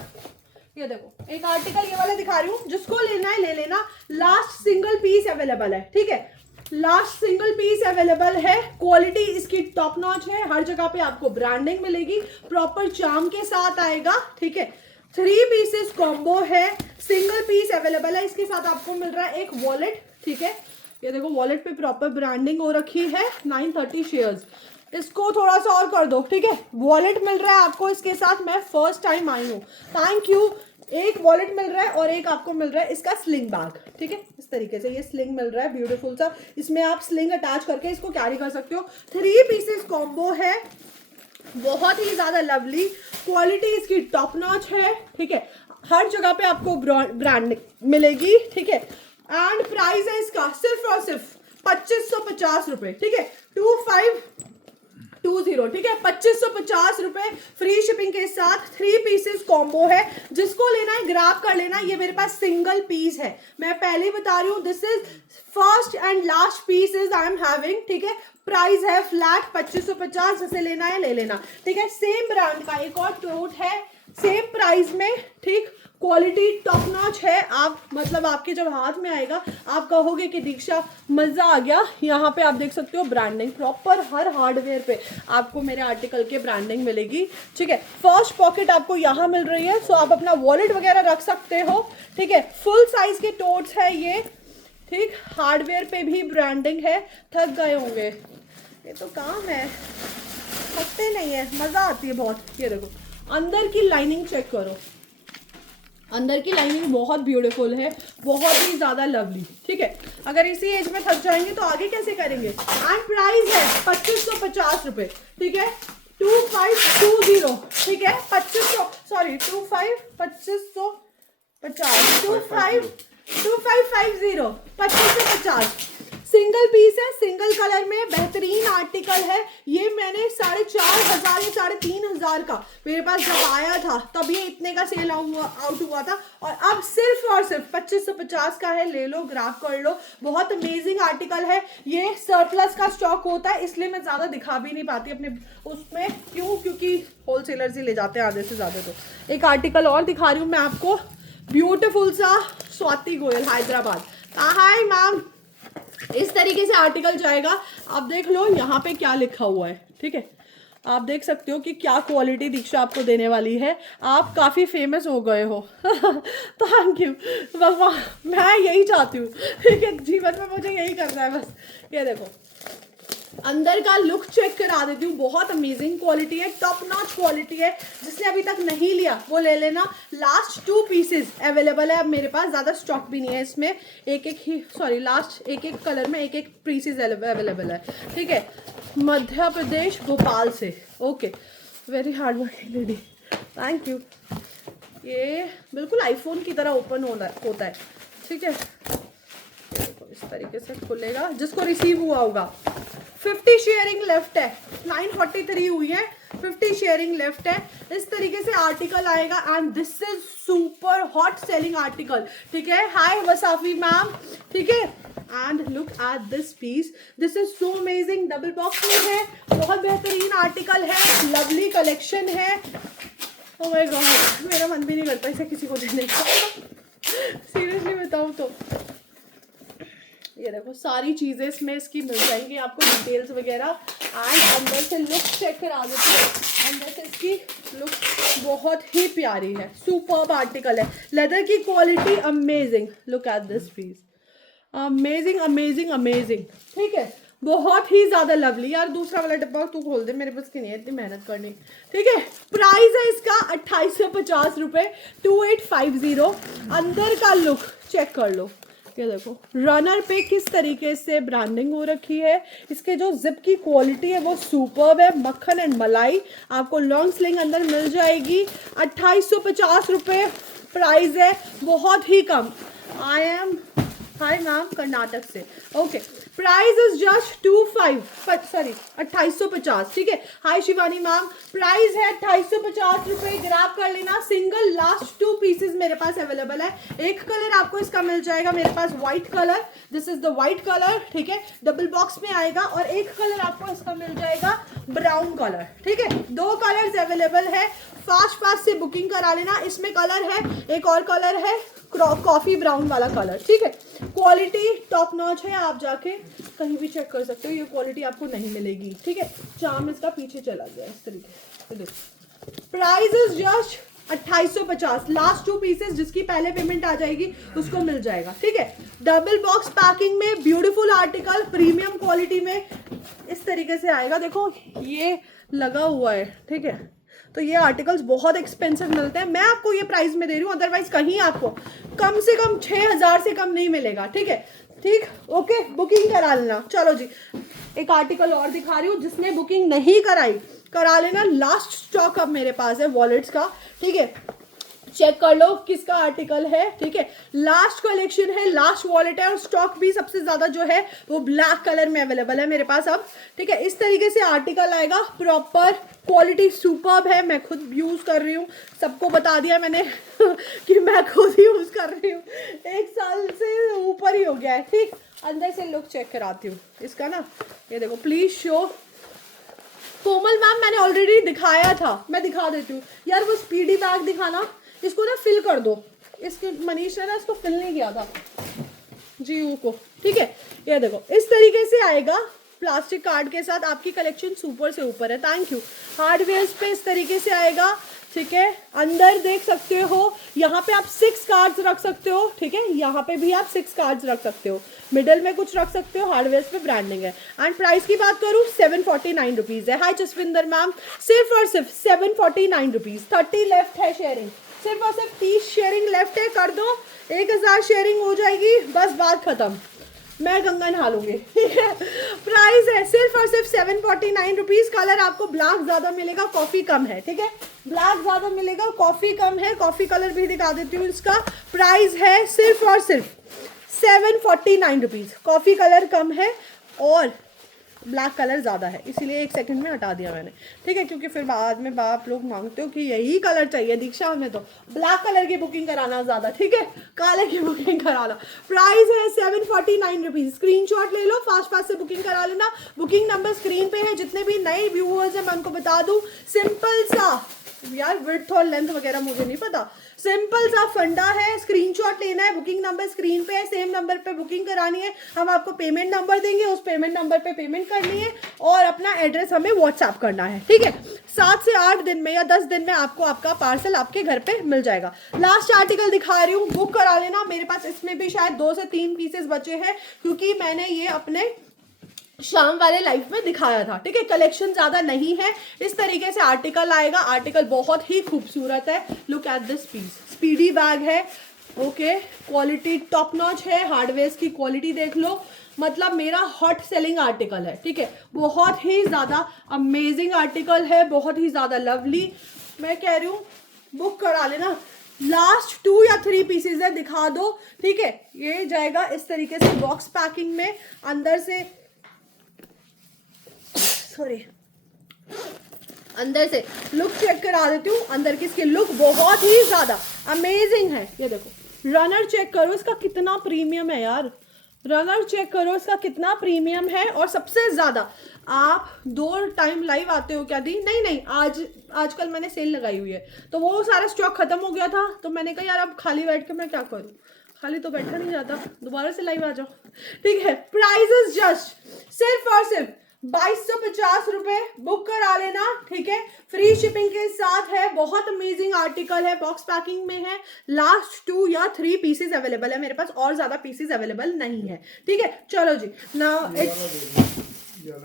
ये देखो एक आर्टिकल ये वाला दिखा रही हूँ, जिसको लेना है ले लेना, लास्ट सिंगल पीस अवेलेबल है, ठीक है, लास्ट सिंगल पीस अवेलेबल है। क्वालिटी इसकी टॉप नॉच है, हर जगह पे आपको ब्रांडिंग मिलेगी, प्रॉपर चार्म के साथ आएगा, ठीक है। 3 पीसेस कॉम्बो है, सिंगल पीस अवेलेबल है, इसके साथ आपको मिल रहा है एक वॉलेट, ठीक है, ये देखो वॉलेट पे प्रॉपर ब्रांडिंग हो रखी है, 930 शेयर्स, इसको थोड़ा सा और कर दो, ठीक है। वॉलेट मिल रहा है आपको इसके साथ, मैं फर्स्ट टाइम आई हूँ, थैंक यू। एक वॉलेट मिल रहा है और एक आपको मिल रहा है इसका स्लिंग बैग, ठीक है, इस तरीके से ये स्लिंग मिल रहा है, ब्यूटीफुल सा, इसमें आप स्लिंग अटैच करके इसको कैरी कर सकते हो। 3 पीसेस कॉम्बो है, बहुत ही ज्यादा लवली, क्वालिटी इसकी टॉप नॉच है, ठीक है, हर जगह पे आपको ब्रांड मिलेगी, ठीक है। एंड प्राइस है इसका सिर्फ और सिर्फ 2550 रुपए, ठीक है, 2520, ठीक है, 2550 रुपए फ्री शिपिंग के साथ 3 पीसेस कॉम्बो है, जिसको लेना है ग्रैब कर लेना, ये मेरे पास सिंगल पीस है, मैं पहले ही बता रही हूँ, this is first and last pieces I am having, ठीक है। प्राइस है फ्लैट 2550, जिसे लेना है ले लेना, ठीक है। सेम ब्रांड का एक और टोट है, सेम प्राइस में, ठीक, क्वालिटी टॉप नॉच है, आप मतलब आपके जब हाथ में आएगा आप कहोगे कि दीक्षा मजा आ गया। यहाँ पे आप देख सकते हो ब्रांडिंग प्रॉपर, हर हार्डवेयर पे आपको मेरे आर्टिकल के ब्रांडिंग मिलेगी, ठीक है। फर्स्ट पॉकेट आपको यहाँ मिल रही है, सो आप अपना वॉलेट वगैरह रख सकते हो, ठीक है। फुल साइज के टोट्स है ये, ठीक, हार्डवेयर पे भी ब्रांडिंग है। थक गए होंगे, ये तो काम है, थकते नहीं है, मजा आती है बहुत। ये देखो अंदर की लाइनिंग चेक करो, अंदर की लाइनिंग बहुत ब्यूटीफुल है, बहुत ही ज्यादा लवली, ठीक है। अगर इसी एज में थक जाएंगे तो आगे कैसे करेंगे। एंड प्राइस है 2550 रुपए, ठीक है, 2520, ठीक है, 2500 सॉरी 2550 2550 2550, सिंगल पीस है, सिंगल कलर में, बेहतरीन आर्टिकल है। ये मैंने 4500 या 3500 का मेरे पास जब आया था तब ये इतने का सेल आउट हुआ था, और अब सिर्फ और सिर्फ 2550 का है, ले लो ग्रैब कर लो, बहुत अमेजिंग आर्टिकल है। ये सरप्लस का स्टॉक होता है, इसलिए मैं ज़्यादा दिखा भी नहीं पाती अपने उसमें, क्योंकि होलसेलर्स ही ले जाते हैं आधे से ज़्यादा। तो एक आर्टिकल और दिखा रही हूँ मैं आपको, ब्यूटीफुल सा स्वाति गोयल हैदराबाद, हाय मैम, इस तरीके से आर्टिकल जाएगा। आप देख लो यहाँ पे क्या लिखा हुआ है, ठीक है, आप देख सकते हो कि क्या क्वालिटी दीक्षा आपको देने वाली है। आप काफ़ी फेमस हो गए हो थैंक यू भगवान, मैं यही चाहती हूँ, ठीक है, जीवन में मुझे यही करना है बस। ये देखो अंदर का लुक चेक करा देती हूँ, बहुत अमेजिंग क्वालिटी है, टॉप नॉच क्वालिटी है, जिसने अभी तक नहीं लिया वो ले लेना। लास्ट 2 पीसेस अवेलेबल है अब मेरे पास, ज़्यादा स्टॉक भी नहीं है इसमें, एक ही सॉरी लास्ट एक कलर में एक पीसेस अवेलेबल है, ठीक है, मध्य प्रदेश भोपाल से, okay, very hard working lady, thank you. ये बिल्कुल आईफोन की तरह ओपन होता है, ठीक है, इस तरीके से खुलेगा, जिसको रिसीव हुआ होगा। 50 शेयरिंग लेफ्ट है, 943 हुई है, 50 शेयरिंग लेफ्ट है, इस तरीके से आर्टिकल आएगा। And this is super hot selling article, ठीक है, हाय वसाफी मैम, ठीक है। And look at this piece, this is so amazing, double box में है, बहुत बेहतरीन आर्टिकल है, लवली कलेक्शन है। ओह माय गॉड, मेरा मन भी नहीं करता इसे किसी को देने का सीरियसली बताऊँ तो। ये देखो सारी चीज़ें इसमें इसकी मिल जाएंगी आपको, डिटेल्स वगैरह। एंड अंदर से लुक चेक करा देती हूँ, अंदर से इसकी लुक बहुत ही प्यारी है, सुपर्ब आर्टिकल है, लेदर की quality amazing, look at this piece, amazing amazing amazing, ठीक है, बहुत ही ज़्यादा लवली। यार दूसरा वाला डब्बा तू खोल दे, मेरे पास की नहीं है इतनी मेहनत करनी, ठीक है। प्राइस है इसका 2850 रुपये, 2850। अंदर का लुक चेक कर लो, ये देखो रनर पे किस तरीके से ब्रांडिंग हो रखी है, इसके जो जिप की क्वालिटी है वो सुपर्ब है, मक्खन एंड मलाई। आपको लॉन्ग स्लिंग अंदर मिल जाएगी, 2850 रुपये प्राइस है, बहुत ही कम। I am hi ma'am, Karnataka से। ओके, प्राइस इज जस्ट 2850, ठीक है। हाय शिवानी मैम, प्राइस है 2850 रुपए। ग्रैब कर लेना, सिंगल लास्ट 2 पीसेस मेरे पास अवेलेबल है। एक कलर आपको इसका मिल जाएगा मेरे पास white colour, this is the white colour, ठीक है, डबल बॉक्स में आएगा। और एक कलर आपको इसका मिल जाएगा ब्राउन कलर, ठीक है। 2 कलर्स अवेलेबल है, फास्ट से बुकिंग करा लेना। इसमें कलर है, एक और कलर है कॉफी ब्राउन वाला कलर, ठीक है। क्वालिटी टॉप नॉच है, आप जाके कहीं भी चेक कर सकते हो, ये क्वालिटी आपको नहीं मिलेगी, ठीक है। चार्म इसका पीछे चला गया इस तरीके से। Price is just 2850, last 2 pieces, जिसकी पहले पेमेंट आ जाएगी उसको मिल जाएगा, ठीक है। डबल बॉक्स पैकिंग में ब्यूटीफुल आर्टिकल, प्रीमियम क्वालिटी में इस तरीके से आएगा। देखो ये लगा हुआ है, ठीक है। तो ये आर्टिकल्स बहुत एक्सपेंसिव मिलते हैं, मैं आपको ये प्राइस में दे रही हूँ, अदरवाइज कहीं आपको कम से कम 6000 से कम नहीं मिलेगा, ठीक है। ठीक, ओके, बुकिंग करा लेना। चलो जी, एक आर्टिकल और दिखा रही हूँ, जिसने बुकिंग नहीं कराई करा लेना, लास्ट स्टॉक अब मेरे पास है वॉलेट्स का, ठीक है। चेक कर लो किसका आर्टिकल है, ठीक है। लास्ट कलेक्शन है, लास्ट वॉलेट है, और स्टॉक भी सबसे ज्यादा जो है वो ब्लैक कलर में अवेलेबल है मेरे पास अब, ठीक है। इस तरीके से आर्टिकल आएगा, प्रॉपर क्वालिटी सुपर्ब है, मैं खुद यूज कर रही हूँ, सबको बता दिया मैंने कि मैं खुद यूज कर रही हूँ, 1 साल से ऊपर ही हो गया है, ठीक। अंदर से लुक चेक कराती हूँ इसका ना, ये देखो, प्लीज शो। कोमल मैम मैंने ऑलरेडी दिखाया था, मैं दिखा देती हूँ यार, वो स्पीडी बैग दिखाना, इसको ना फिल कर दो, इसके मनीष ने ना इसको फिल नहीं किया था जीयू को, ठीक है। ये देखो इस तरीके से आएगा प्लास्टिक कार्ड के साथ, आपकी कलेक्शन सुपर से ऊपर है, थैंक यू। हार्डवेयर पे इस तरीके से आएगा, ठीक है। अंदर देख सकते हो, यहाँ पे आप 6 कार्ड्स रख सकते हो, ठीक है। यहाँ पे भी आप 6 कार्ड्स रख सकते हो, मिडल में कुछ रख सकते हो, हार्डवेयर पे ब्रांडिंग है। एंड प्राइस की बात करूँ 749 रुपीज है। हाय जसविंदर मैम, सिर्फ और सिर्फ 749 रुपीज। 30 लेफ्ट है शेयरिंग, सिर्फ और सिर्फ 30 शेयरिंग लेफ्ट है, कर दो, 1000 शेयरिंग हो जाएगी, बस बात खत्म, मैं गंगा नहा लूंगी, ठीक है। प्राइस है सिर्फ और सिर्फ 749 रुपीज। कलर आपको ब्लैक ज्यादा मिलेगा, कॉफी कम है, ठीक है। ब्लैक ज्यादा मिलेगा, कॉफी कम है, कॉफी कलर भी दिखा देती हूँ। इसका प्राइस है सिर्फ और सिर्फ 749 रुपीज। कॉफी कलर कम है और ब्लैक कलर ज़्यादा है, इसीलिए 1 सेकंड में हटा दिया मैंने, ठीक है, क्योंकि फिर बाद में बाप लोग मांगते हो कि यही कलर चाहिए दीक्षा, हमें तो ब्लैक कलर की बुकिंग कराना ज़्यादा, ठीक है, काले की बुकिंग कराना। प्राइस है 749 रुपीज़। स्क्रीनशॉट ले लो, फास्ट से बुकिंग करा लेना। बुकिंग नंबर स्क्रीन पे है, जितने भी नए व्यूअर्स हैं मैं उनको बता दूँ, सिंपल सा यार, विड्थ और लेंथ वगैरह मुझे नहीं पता, सिंपल सा फंडा है, स्क्रीनशॉट लेना है, बुकिंग नंबर स्क्रीन पे है, सेम नंबर पे बुकिंग करानी है, हम आपको पेमेंट नंबर देंगे, उस पेमेंट नंबर पे पेमेंट करनी है और अपना एड्रेस हमें व्हाट्सएप करना है, ठीक है। 7 से 8 दिन में या 10 दिन में आपको आपका पार्सल आपके घर पे मिल जाएगा। लास्ट आर्टिकल दिखा रही हूँ, बुक करा लेना। मेरे पास इसमें भी शायद 2 से 3 पीसेस बचे हैं, क्योंकि मैंने ये अपने शाम वाले लाइफ में दिखाया था, ठीक है। कलेक्शन ज्यादा नहीं है, इस तरीके से आर्टिकल आएगा। आर्टिकल बहुत ही खूबसूरत है, look at this piece, speedy bag है, ओके, क्वालिटी टॉप नॉच है, हार्डवेयर की क्वालिटी देख लो, मतलब मेरा हॉट सेलिंग आर्टिकल है, ठीक है। बहुत ही ज्यादा अमेजिंग आर्टिकल है, बहुत ही ज्यादा लवली, मैं कह रही हूँ बुक करा लेना। लास्ट 2 या 3 पीसेज है, दिखा दो, ठीक है। ये जाएगा इस तरीके से बॉक्स पैकिंग में, अंदर से सॉरी अंदर से लुक चेक करा देती हूँ। अंदर की इसकी लुक बहुत ही ज्यादा अमेजिंग है, ये देखो, रनर चेक करो इसका कितना प्रीमियम है यार, रनर चेक करो इसका कितना प्रीमियम है। और सबसे ज्यादा आप 2 टाइम लाइव आते हो क्या दी? नहीं, आजकल मैंने सेल लगाई हुई है, तो वो सारा स्टॉक खत्म हो गया था, तो मैंने कहा यार अब खाली बैठ के मैं क्या करूँ, खाली तो बैठा नहीं जाता, दोबारा से लाइव आ जाओ, ठीक है। प्राइस इज जस्ट सिर्फ और सिर्फ 2250 रुपए, बुक करा लेना, ठीक है, फ्री शिपिंग के साथ है। बहुत अमेजिंग आर्टिकल है, बॉक्स पैकिंग में है। लास्ट 2 या 3 पीसेस अवेलेबल है मेरे पास, और ज्यादा पीसेस अवेलेबल नहीं है, ठीक है। चलो जी, नाउ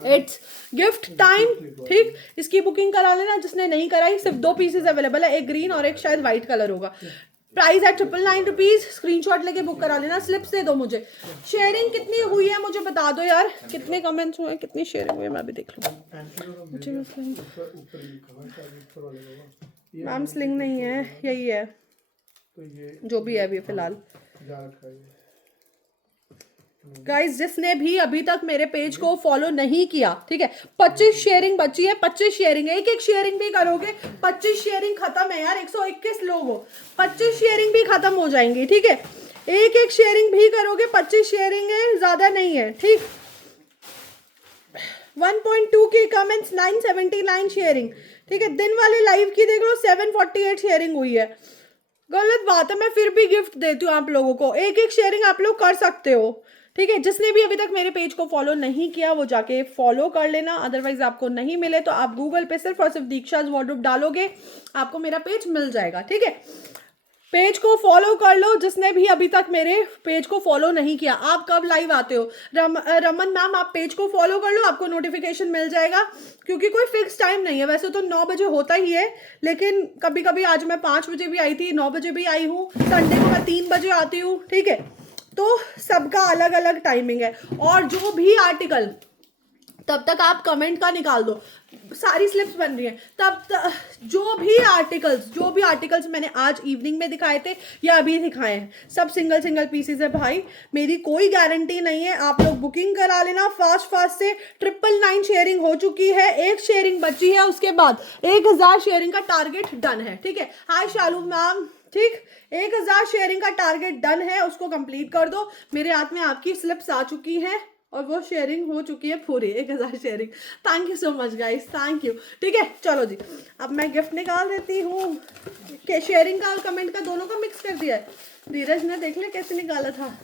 इट्स गिफ्ट टाइम, ठीक। इसकी बुकिंग करा लेना जिसने नहीं कराई, सिर्फ 2 पीसेस अवेलेबल है, एक ग्रीन और एक शायद व्हाइट कलर होगा। प्राइस है 999 रुपीज। स्क्रीनशॉट लेके बुक करा लेना। स्लिप्स दे दो मुझे। शेयरिंग कितनी हुई है मुझे बता दो यार, कितने कमेंट्स हुए, कितनी शेयरिंग हुई है, मैं भी देख लूँ। मैम स्लिंग नहीं है, यही है जो भी है अभी फिलहाल। गाइस जिसने भी अभी तक मेरे पेज को फॉलो नहीं किया, ठीक है, 25 शेयरिंग बची है, 25 शेयरिंग, एक एक शेयरिंग भी करोगे 25 शेयरिंग खत्म है यार, 121 लोग हो, 25 शेयरिंग भी खत्म हो जाएंगी, ठीक है, एक एक शेयरिंग भी करोगे 25 शेयरिंग है, ज्यादा नहीं है, ठीक। 1.2 की कमेंट्स, 979 शेयरिंग, ठीक है, दिन वाले लाइव की देख लो 748 शेयरिंग हुई है। गलत बात है, मैं फिर भी गिफ्ट देती हूँ आप लोगों को, एक एक शेयरिंग आप लोग कर सकते हो, ठीक है। जिसने भी अभी तक मेरे पेज को फॉलो नहीं किया वो जाके फॉलो कर लेना, अदरवाइज आपको नहीं मिले तो आप गूगल पे सिर्फ और सिर्फ दीक्षाज वार्डरोब डालोगे, आपको मेरा पेज मिल जाएगा, ठीक है। पेज को फॉलो कर लो जिसने भी अभी तक मेरे पेज को फॉलो नहीं किया। आप कब लाइव आते हो? रमन मैम आप पेज को फॉलो कर लो, आपको नोटिफिकेशन मिल जाएगा, क्योंकि कोई फिक्स टाइम नहीं है, वैसे तो 9 बजे होता ही है, लेकिन कभी कभी आज मैं 5 बजे भी आई थी, 9 बजे भी आई हूँ, संडे को मैं 3 बजे आती हूँ, ठीक है। तो सबका अलग अलग टाइमिंग है। और जो भी आर्टिकल, तब तक आप कमेंट का निकाल दो, सारी स्लिप्स बन रही हैं, तब तक जो भी आर्टिकल्स मैंने आज इवनिंग में दिखाए थे या अभी दिखाए हैं, सब सिंगल सिंगल पीसेस है भाई, मेरी कोई गारंटी नहीं है। आप लोग बुकिंग करा लेना फास्ट से। 999 शेयरिंग हो चुकी है, एक शेयरिंग बची है, उसके बाद 1000 शेयरिंग का टारगेट डन है, ठीक है। हाय शालू मैम, ठीक, 1000 शेयरिंग का टारगेट डन है, उसको कंप्लीट कर दो। मेरे हाथ में आपकी स्लिप्स आ चुकी है और वो शेयरिंग हो चुकी है पूरी, 1000 sharing. Thank you so much guys, thank you, ठीक है। चलो जी, अब मैं गिफ्ट निकाल देती हूँ। शेयरिंग का और कमेंट का दोनों का मिक्स कर दिया है, धीरज ने देख लिया कैसे निकाला था।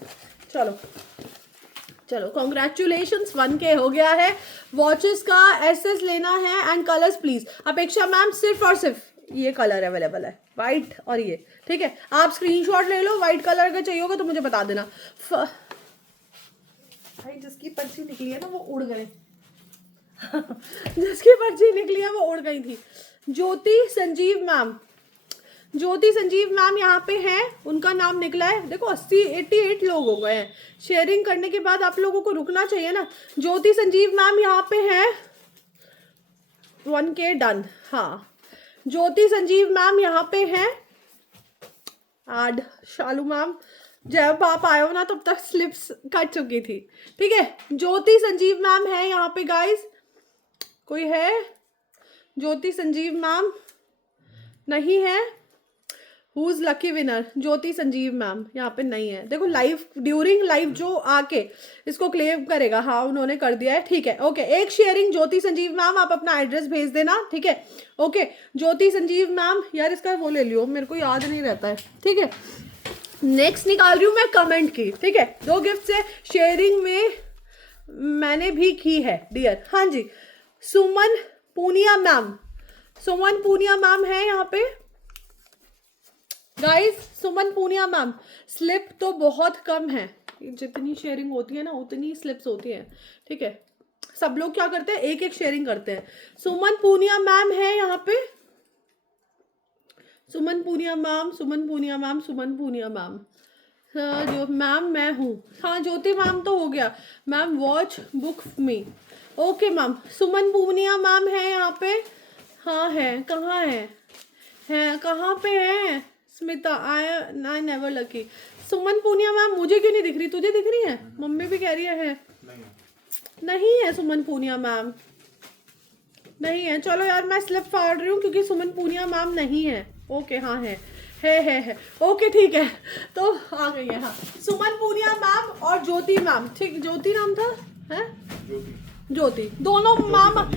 चलो कॉन्ग्रेचुलेशंस, 1K हो गया है। वॉचेस का एसएस लेना है एंड कलर्स प्लीज। अपेक्षा मैम सिर्फ और सिर्फ ये कलर अवेलेबल है, वाइट और ये, ठीक है। आप स्क्रीनशॉट ले लो, वाइट कलर का चाहिए होगा तो मुझे बता देना। भाई जिसकी पर्ची निकली है ना वो उड़ गए जिसकी पर्ची निकली है वो उड़ गई थी। ज्योति संजीव मैम यहाँ पे हैं, उनका नाम निकला है, देखो 88 लोग हो गए हैं। शेयरिंग करने के बाद आप लोगों को रुकना चाहिए ना। ज्योति संजीव मैम यहाँ पे हैं, 1K डन, हाँ। ज्योति संजीव मैम यहाँ पे हैं, एड शालू मैम, जब आप आए हो ना तब तक स्लिप्स कट चुकी थी, ठीक है। ज्योति संजीव मैम है यहाँ पे गाइस, कोई है? ज्योति संजीव मैम नहीं है। Who is lucky winner? Jyoti Sanjeev ma'am यहाँ पे नहीं है। देखो लाइव, ड्यूरिंग लाइव जो आके इसको क्लेम करेगा, हाँ उन्होंने कर दिया है, ठीक है, ओके। एक शेयरिंग ज्योति संजीव मैम, आप अपना एड्रेस भेज देना, ठीक है, ओके। ज्योति संजीव मैम, यार इसका वो ले लियो, मेरे को याद नहीं रहता है, ठीक है। नेक्स्ट निकाल रही हूँ मैं कमेंट की, ठीक है। 2 गिफ्ट है, शेयरिंग में मैंने भी की है डियर, हाँ जी। सुमन पूनिया मैम है यहाँ पे गाइस। सुमन पूनिया मैम, स्लिप तो बहुत कम है, जितनी शेयरिंग होती है ना उतनी स्लिप्स होती है, ठीक है। सब लोग क्या करते हैं, एक एक शेयरिंग करते हैं। सुमन पूनिया मैम है यहाँ पे, सुमन पूनिया मैम, जो मैम मैं हूँ, हाँ ज्योति मैम तो हो गया मैम। वॉच बुक मी, ओके मैम। सुमन पूनिया मैम है यहाँ पे, हाँ है, कहाँ है कहाँ पे है? Smita, I never lucky. Suman Punia ma'am मुझे क्यों नहीं दिख रही? तुझे दिख रही है? मम्मी भी कह रही है नहीं है सुमन पूनिया मैम, नहीं है। चलो यार मैं स्लिप फाड़ रही हूँ क्योंकि सुमन पूनिया मैम नहीं है। ओके हाँ है ओके ठीक है, तो आ गई है, हाँ। सुमन पूनिया मैम और ज्योति मैम, ठीक, ज्योति नाम था, है ज्योति, दोनों मैम,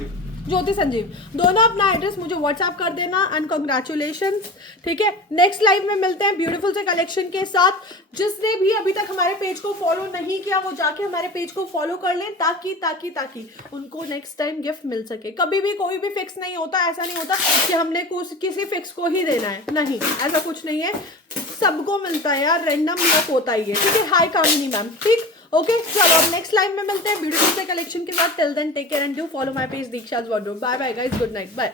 ज्योति संजीव, दोनों अपना एड्रेस मुझे व्हाट्सएप कर देना एंड कॉन्ग्रेचुलेशंस, ठीक है। नेक्स्ट लाइव में मिलते हैं ब्यूटीफुल से कलेक्शन के साथ। जिसने भी अभी तक हमारे पेज को फॉलो नहीं किया वो जाके हमारे पेज को फॉलो कर लें, ताकि उनको नेक्स्ट टाइम गिफ्ट मिल सके। कभी भी कोई भी फिक्स नहीं होता, ऐसा नहीं होता कि हमने किसी फिक्स को ही देना है, नहीं, ऐसा कुछ नहीं है, सबको मिलता है यार, रैंडम लक होता ही है, ठीक है। हाय कामिनी मैम, ठीक, ओके। चलो अब नेक्स्ट लाइव में मिलते हैं ब्यूटीफुल से कलेक्शन के साथ। Till then take care and do follow my page Diksha's wardrobe. Bye bye guys, good night, bye.